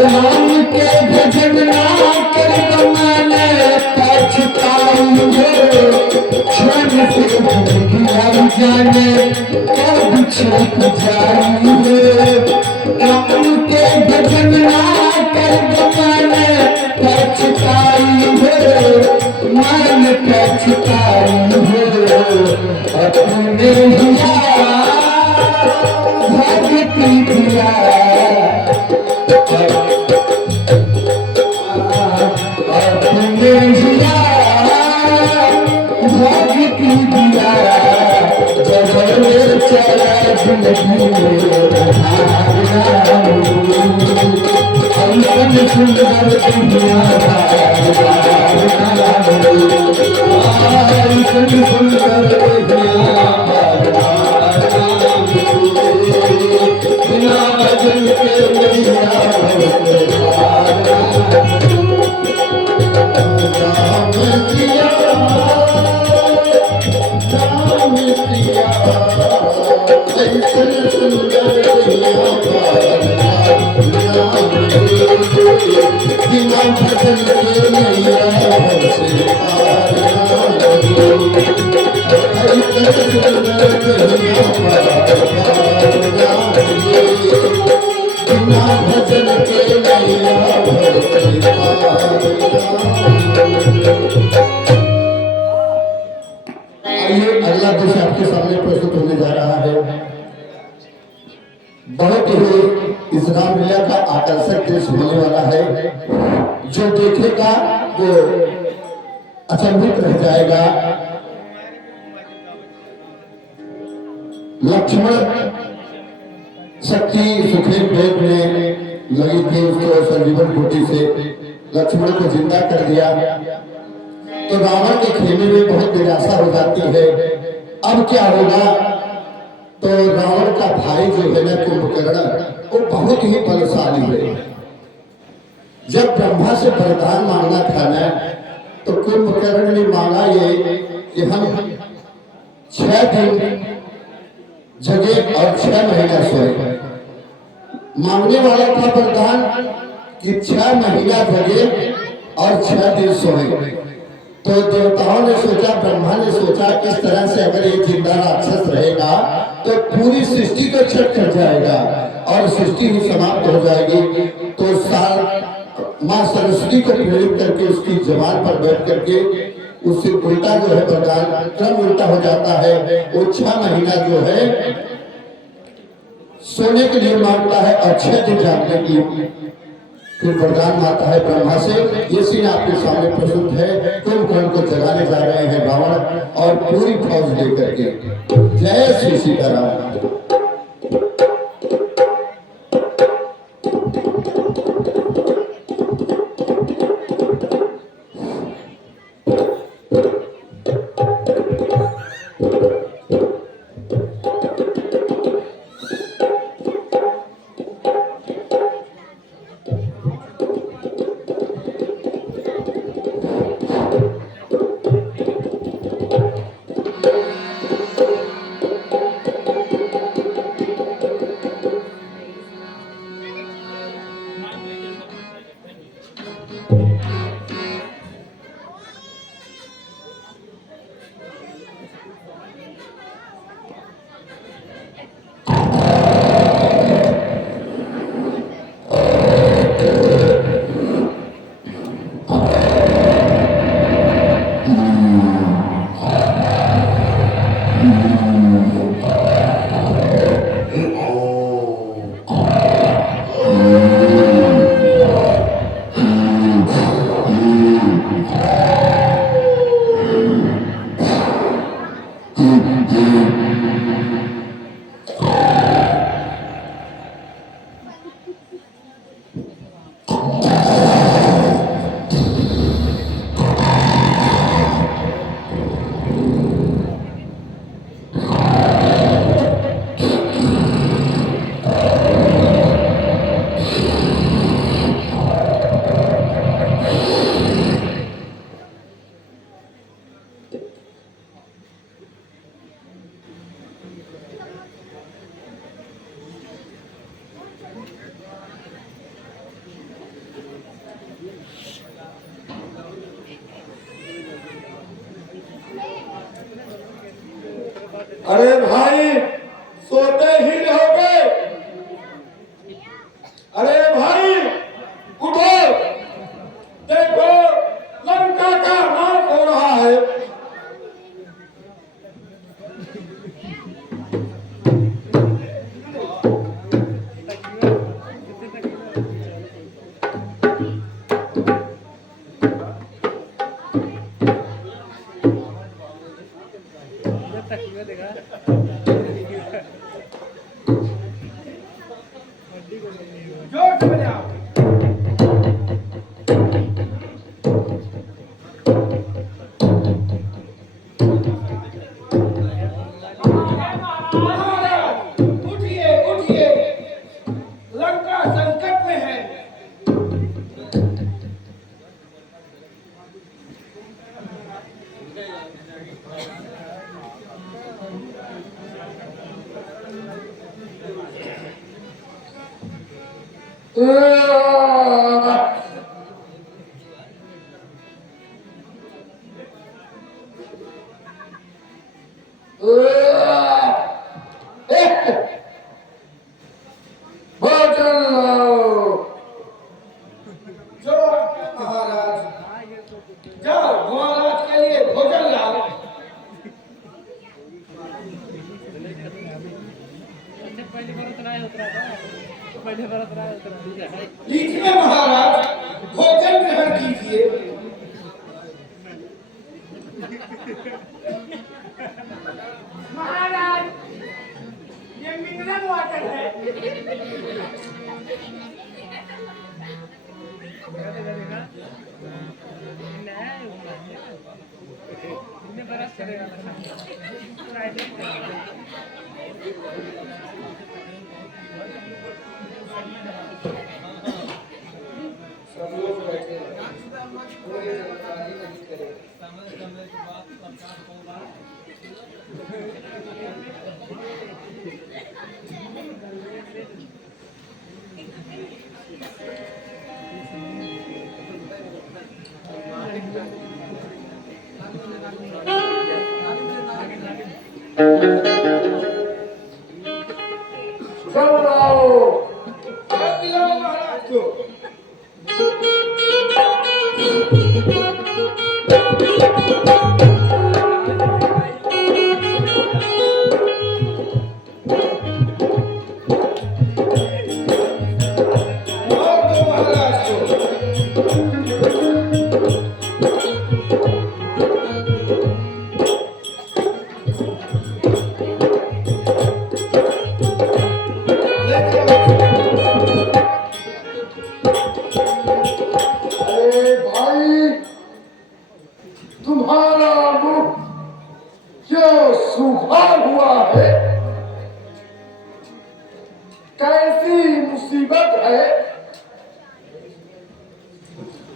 राम के भजन ना कर मैंने पछताई क्षण से जाने कब छूट जाई राम के भजन ना कर मैंने पछताई मैंने पछताई अपने भक्ति दिया अपने दिया भक्ति दिया जब चला जिंदगी में सुंदर दुनिया सुंदर बिना भजन के अगला दृश्य आपके सामने प्रस्तुत होने जा रहा है। बहुत ही इस रामलीला का आकर्षक दृश्य होने वाला है। जो देखेगा वो अचंभित रह जाएगा। लक्ष्मण शक्ति सुखेन पेट में लगी थी, उसको संजीवन बूटी से लक्ष्मण को जिंदा कर दिया। तो रावण के खेमे में बहुत निराशा हो जाती है। अब क्या होगा, तो रावण का भाई जो है ना कुंभकर्ण, वो बहुत ही बलशाली है। जब ब्रह्मा से वरदान मांगना था ना, तो कुंभकर्ण ने मांगा ये कि हम 6 दिन जगे और 6 महीना सोए। मांगने वाला था वरदान कि 6 महीना जगे और 6 दिन सोए। तो देवताओं ने सोचा, ब्रह्मा ने सोचा, इस तरह से अगर ये जिंदा राक्षस रहेगा तो पूरी सृष्टि को छट कर जाएगा और सृष्टि ही समाप्त हो जाएगी। तो माँ सरस्वती को प्रेरित करके उसकी जबान पर बैठ करके उससे उल्टा जो है वरदान क्रम उल्टा हो जाता है। वो 6 महीना जो है सोने के लिए मांगता है और 6 दिन जागने की फिर वरदान माता है ब्रह्मा से। ये सीन आपके सामने प्रस्तुत है। कुंभकर्ण को जगाने जा रहे हैं रावण और पूरी फौज लेकर के। जय श्री सीताराम। अरे भाई सोते ही रहोगे? अरे भाई उठो, देखो लंका का नाश हो रहा है। जोर से बजाओ। महाराज उठिए उठिए, लंका संकट में है। जाओ महाराज के लिए भोजन लाओ। लीजिए महाराज, भोजन ग्रहण कीजिए। महाराज ये मिनरल वाटर है। बरस चलाओ महाराज को महाराज को अरे भाई, तुम्हारा मुख क्यों सूखा हुआ है? कैसी मुसीबत है?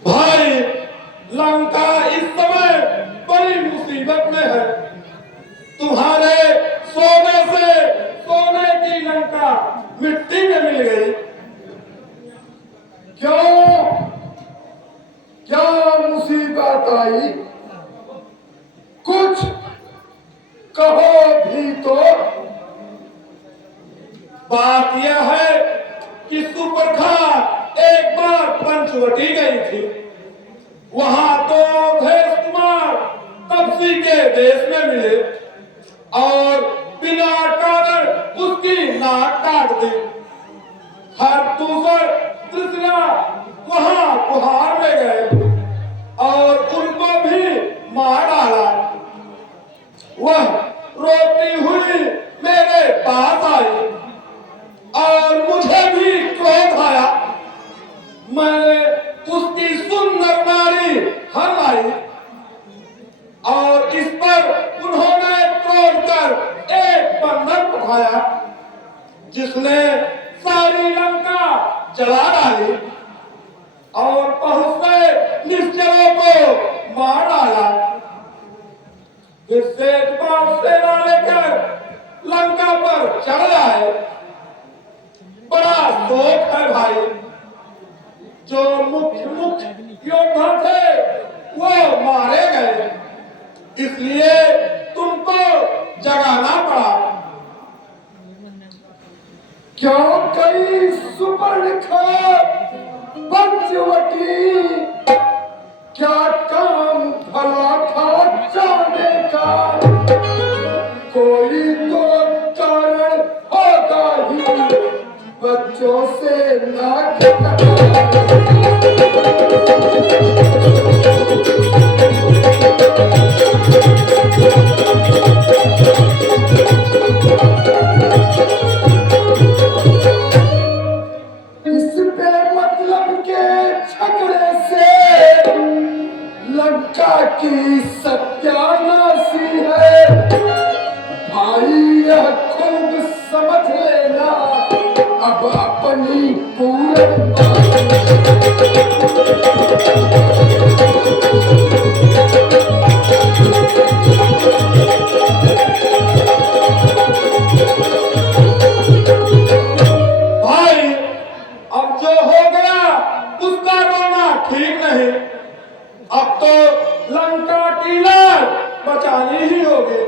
भाई, लंका इस समय बड़ी मुसीबत में है। तुम्हारे सोने से सोने की लंका मिट्टी में मिल गई। क्यों? क्या मुसीबत आई? कुछ कहो भी तो। बात यह है कि सुपर्खा एक बार पंचवटी गई थी। वहां तो अवधेश कुमार तपसी के देश में मिले और बिना कारण उसकी नाक काट दी। हर दूसर तीसरा वहां कुहार में गए और उनको भी मार डाला। वह रोती हुई मेरे पास आई और मुझे भी क्रोध आया। मैंने उसकी सुंदर नारी हलाई और इस पर उन्होंने क्रोध कर एक बंदर उठाया जिसने सारी लंका जला डाली और बहुत से निश्चलों को मार डाला। फिर शेषपाल सेना लेकर लंका पर चढ़ आए। बड़ा शोक है भाई। जो मुख्य योद्धा थे वो मारे गए, इसलिए तुमको जगाना पड़ा। क्यों कई सुपर्णखा पंचवटी? क्या काम भला था जाने का? कोई तो कारण होगा ही, बच्चों से ना इस बेमतलब के झगड़े से लंका की सत्यानाशी है। भाई यह खूब समझ लेना, अब अपनी पूरन भाई, अब जो हो गया उसका रोना ठीक नहीं। अब तो लंका की लाज बचानी ही होगी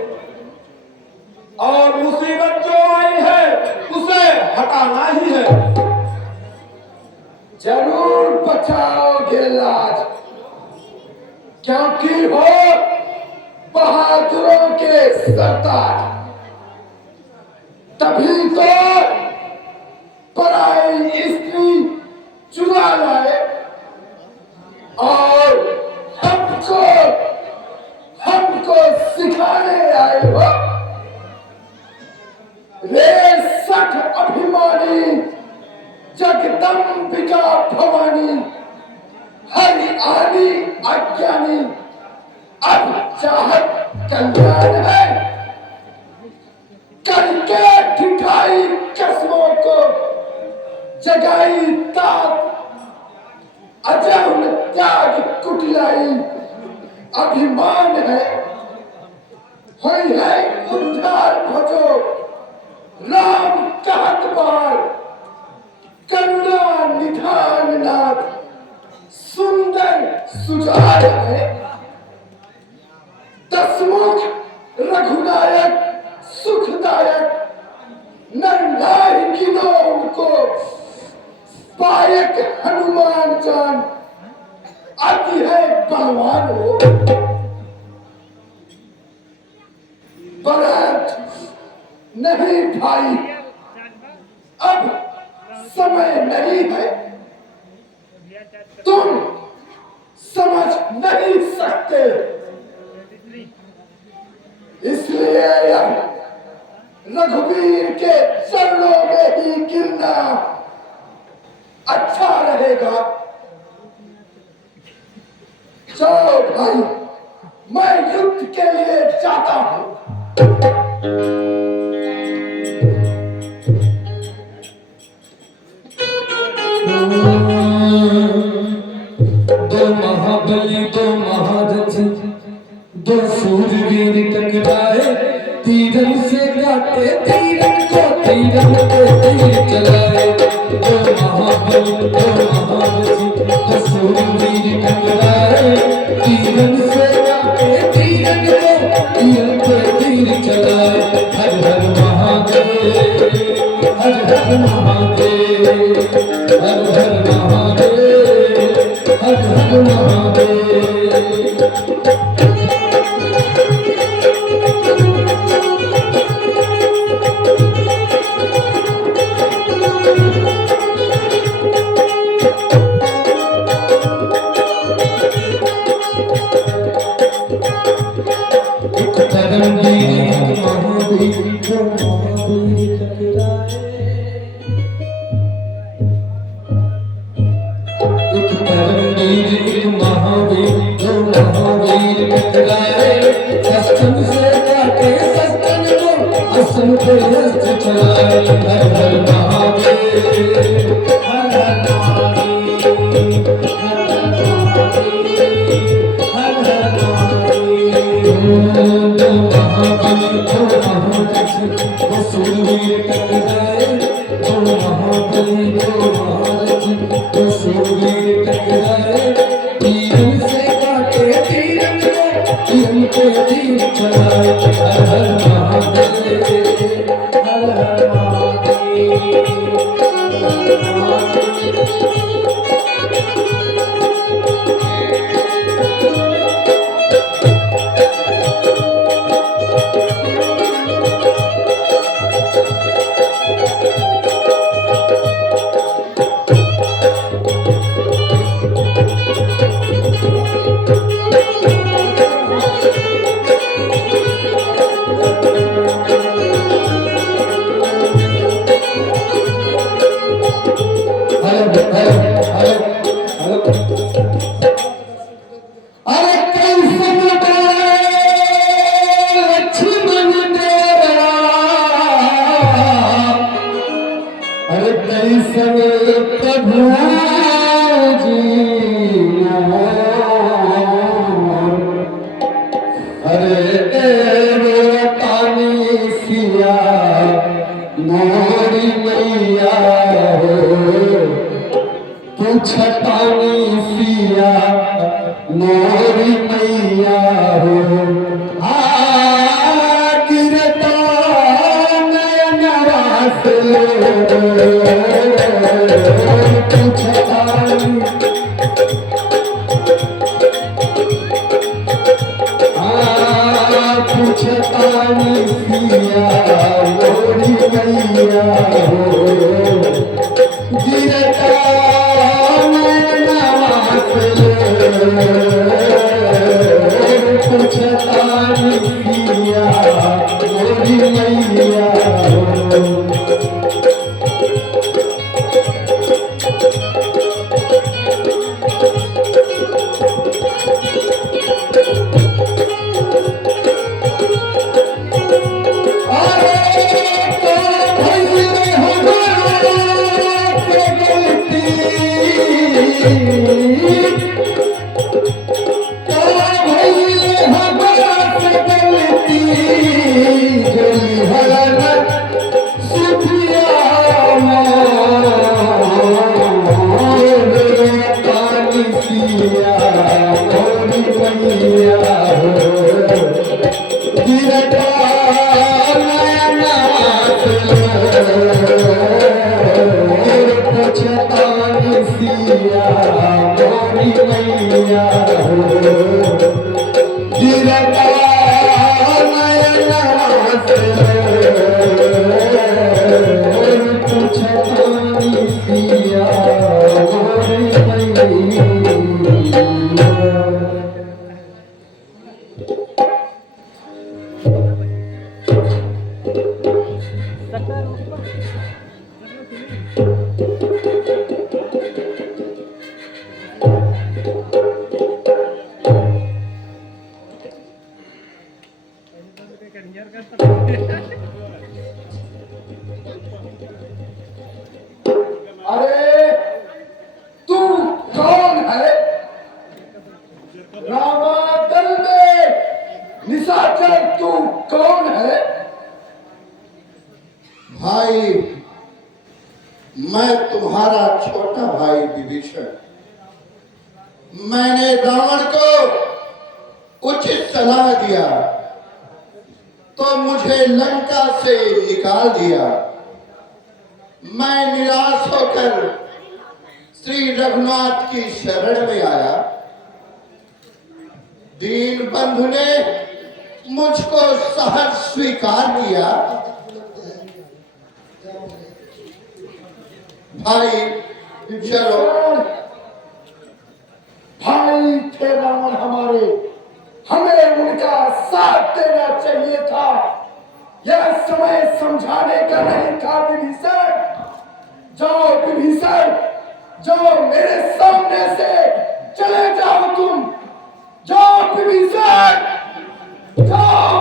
और मुसीबत जो आई है उसे हटाना ही है। जरूर बचाओगे लाज, क्योंकि हो बहादुरों के सरताज। तभी तो पराई स्त्री चुरा लाए और हमको सिखाने आए हो। रे सठ अभिमानी जगदम्बिका भवानी, हरि आनी अज्ञानी, अब चाहत कल्याण है। करके दिखाई कसमों को जगाई तात, अजब त्याग कुटिलाई अभिमान है। हुई है उद्धार भजो राम कहत बार, करुणा निधान नाथ सुंदर सुजान है। दसमुख रघुनायक सुखदायक नर नारी गिनो उनको, पायक हनुमान जान अति है बलवान हो। बरात नहीं भाई अब समय नहीं है, तुम समझ नहीं सकते, इसलिए अब रघुवीर के चरणों में ही गिरना अच्छा रहेगा। चलो भाई, मैं युद्ध के लिए जाता हूं। दो महाबली दो महारथी दो सूरवीर टकराए, तीरन से काटे तीरन को, तीरन पे तीर चलाए। दो महाबली दो महारथी दो सूरवीर टकराए, तीरन से काटे तीरन को, तीरन पे तीर चलाए। हर हर महादेव, हर हर महादेव, हर हर महादेव, हर हर महादेव। अरे तू कौन है? रामादल में निशाचर तू कौन है? भाई, मैं तुम्हारा छोटा भाई विभीषण। मैंने रावण को उचित सलाह दिया तो मुझे लंका से निकाल दिया। मैं निराश होकर श्री रघुनाथ की शरण में आया। दीन बंधु ने मुझको सहज स्वीकार किया। भाई चलो। भाई थे रावण हमारे, हमें उनका साथ देना चाहिए था। यह समय समझाने का नहीं था विभीषण। जाओ विभीषण, जाओ मेरे सामने से चले जाओ तुम। जाओ विभीषण, जाओ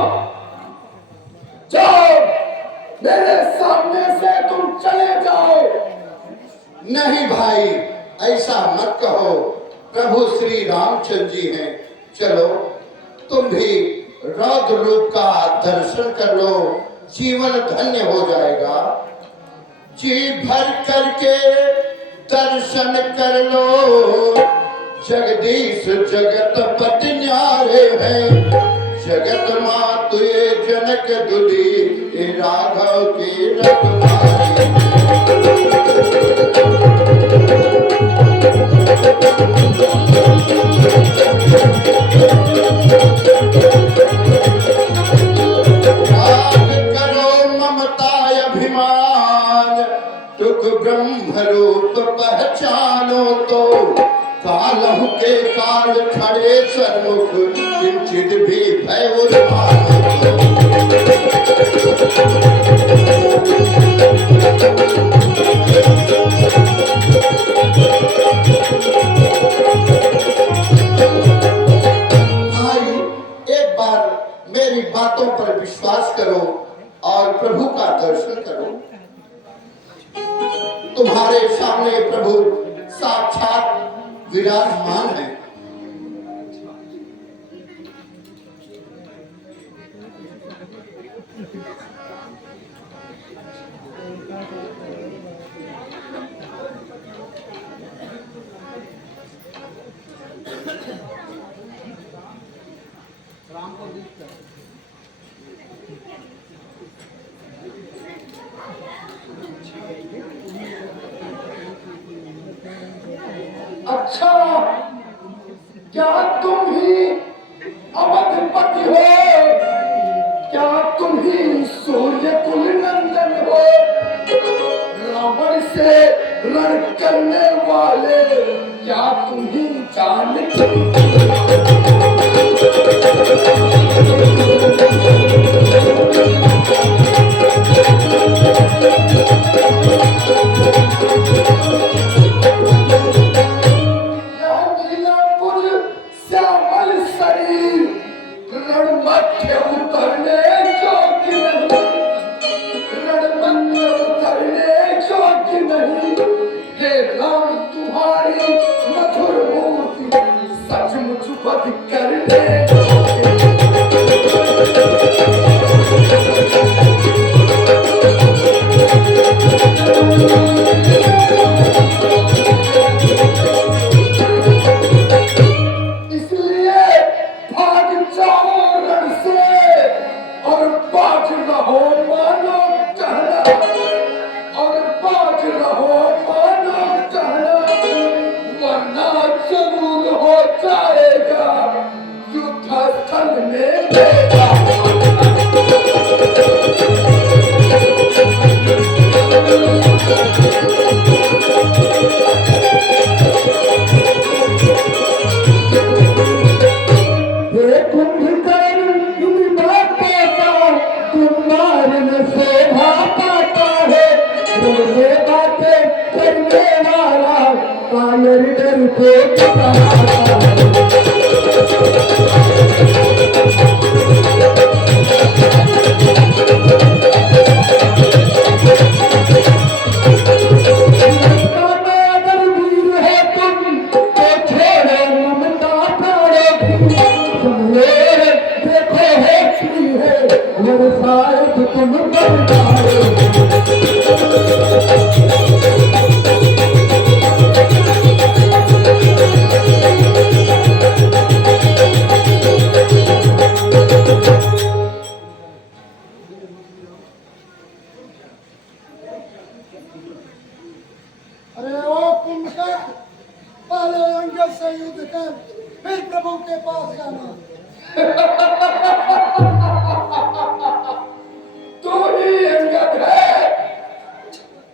जाओ मेरे सामने से तुम चले जाओ। नहीं भाई, ऐसा मत कहो। प्रभु श्री रामचंद्र जी हैं। चलो तुम भी रौद्र रूप का दर्शन कर लो, जीवन धन्य हो जाएगा। जी भर करके दर्शन कर लो। जगदीश जगत पति न्यारे हैं। जगत मातु ये जनक दुली राघव की रखवाली। ब्रह्म रूप पहचानो तो कालहु के काल खड़े सन्मुख किंचित भी भय उन्मानो। भाई एक बार मेरी बातों पर विश्वास करो और प्रभु का दर्शन करो। तुम्हारे सामने प्रभु साक्षात विराजमान है। अच्छा, क्या तुम ही अवधपति हो? क्या तुम ही सूर्य कुल नंदन हो? रावण से रण करने वाले क्या तुम ही जानते? कुंभकर्ण तुम बात तुम मारन शोभा पाता। दिल में बातें करने वाला कायर डर को अरे ओ कुंभकर्ण, पहले अंगद से युद्ध कर, फिर प्रभु के पास जाना। तू ही अंगद है।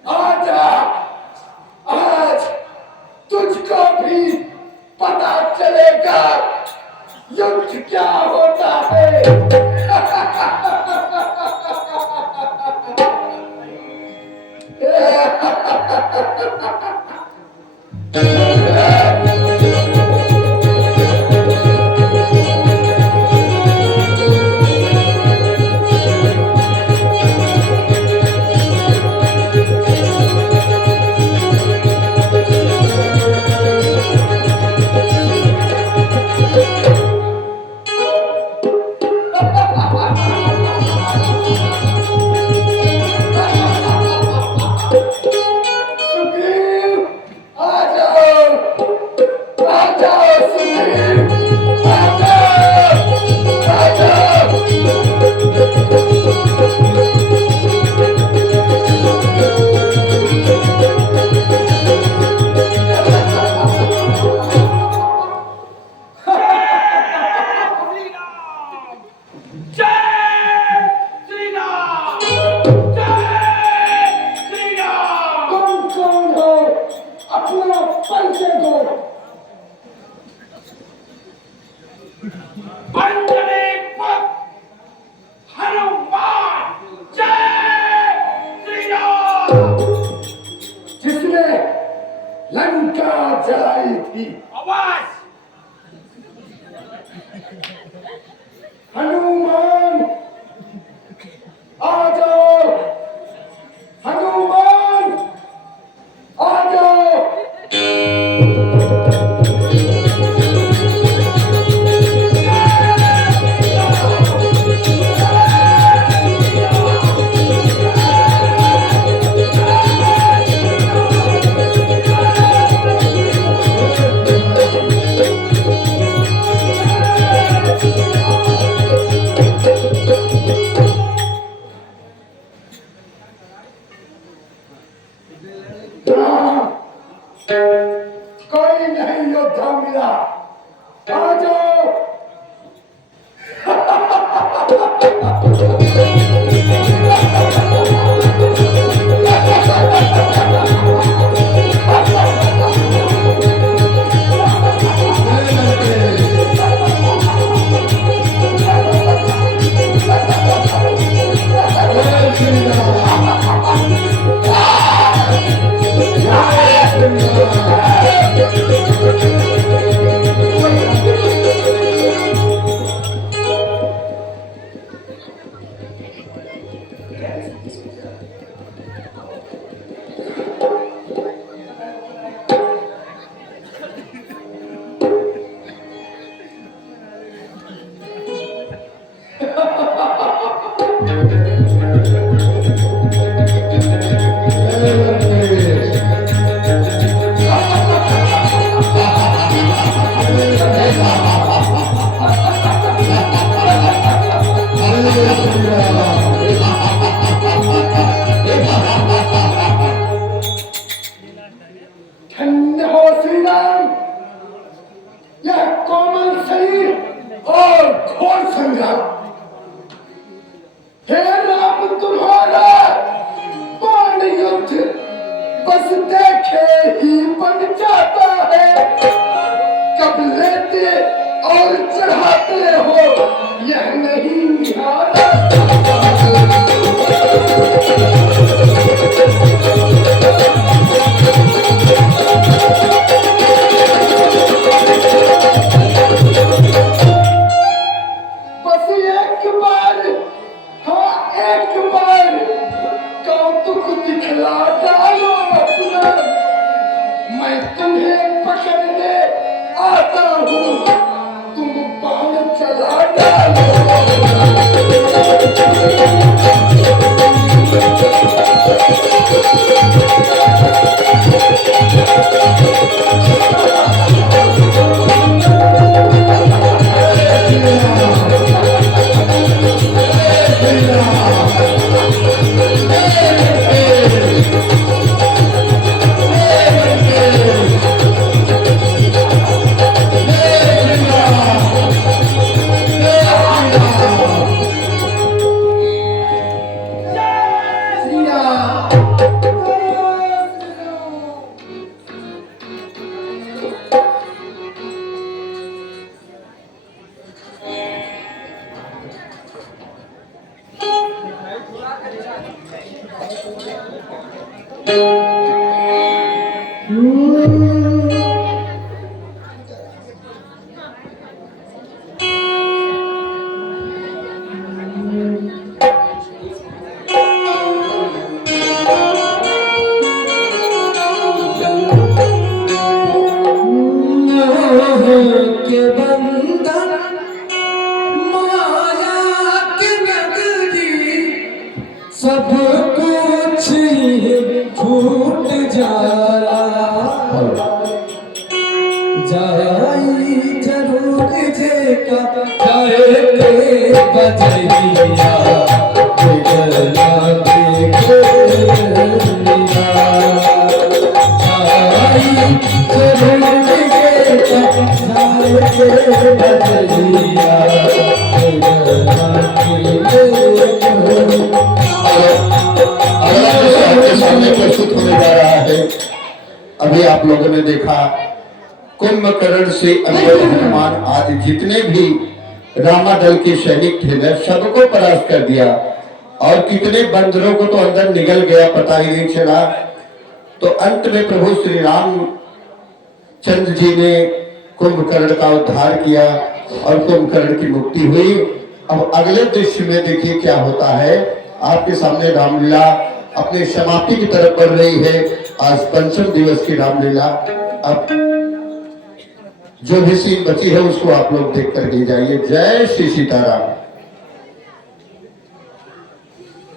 आजा, आज तुझको भी पता चलेगा युद्ध क्या होता है। जिसने लंका जलाई थी। आवाज! हनुमान आ जाओ, हनुमान आ जाओ। कोई नहीं योद्धा मिला, आ जाओ। धन्य हो श्री राम, यह कोमल शरीर और घोर संग्राम। हे राम, तुम्हारा बाण युद्ध बस देखे ही बन जाता है। कब लेते और चढ़ाते हो यह नहीं निहारा। दिखला डालो अपना, मैं तुम्हें पकड़ने आता हूँ, तुम बाण चला डालो। के बंधन माया के नगरी सब कुछ ही छूट जाला, जाई जरूर जेका जाए के बजरिया जगला के गोरिया, जाई जरूर आपके सामने प्रस्तुत होने जा रहा है। अभी आप लोगों ने देखा कुंभकर्ण से अंगद, हनुमान आदि जितने भी रामादल के सैनिक थे न, सबको परास्त कर दिया और कितने बंदरों को तो अंदर निगल गया पता ही नहीं चला। तो अंत में प्रभु श्री राम चंद्र जी ने कुंभकर्ण का उद्धार किया और कुंभकर्ण की मुक्ति हुई। अब अगले दृश्य में देखिए क्या होता है। आपके सामने रामलीला अपने समाप्ति की तरफ बढ़ रही है। आज पंचम दिवस की रामलीला, अब जो भी सीन बची है उसको आप लोग देख कर के जाइए। जय श्री सीताराम।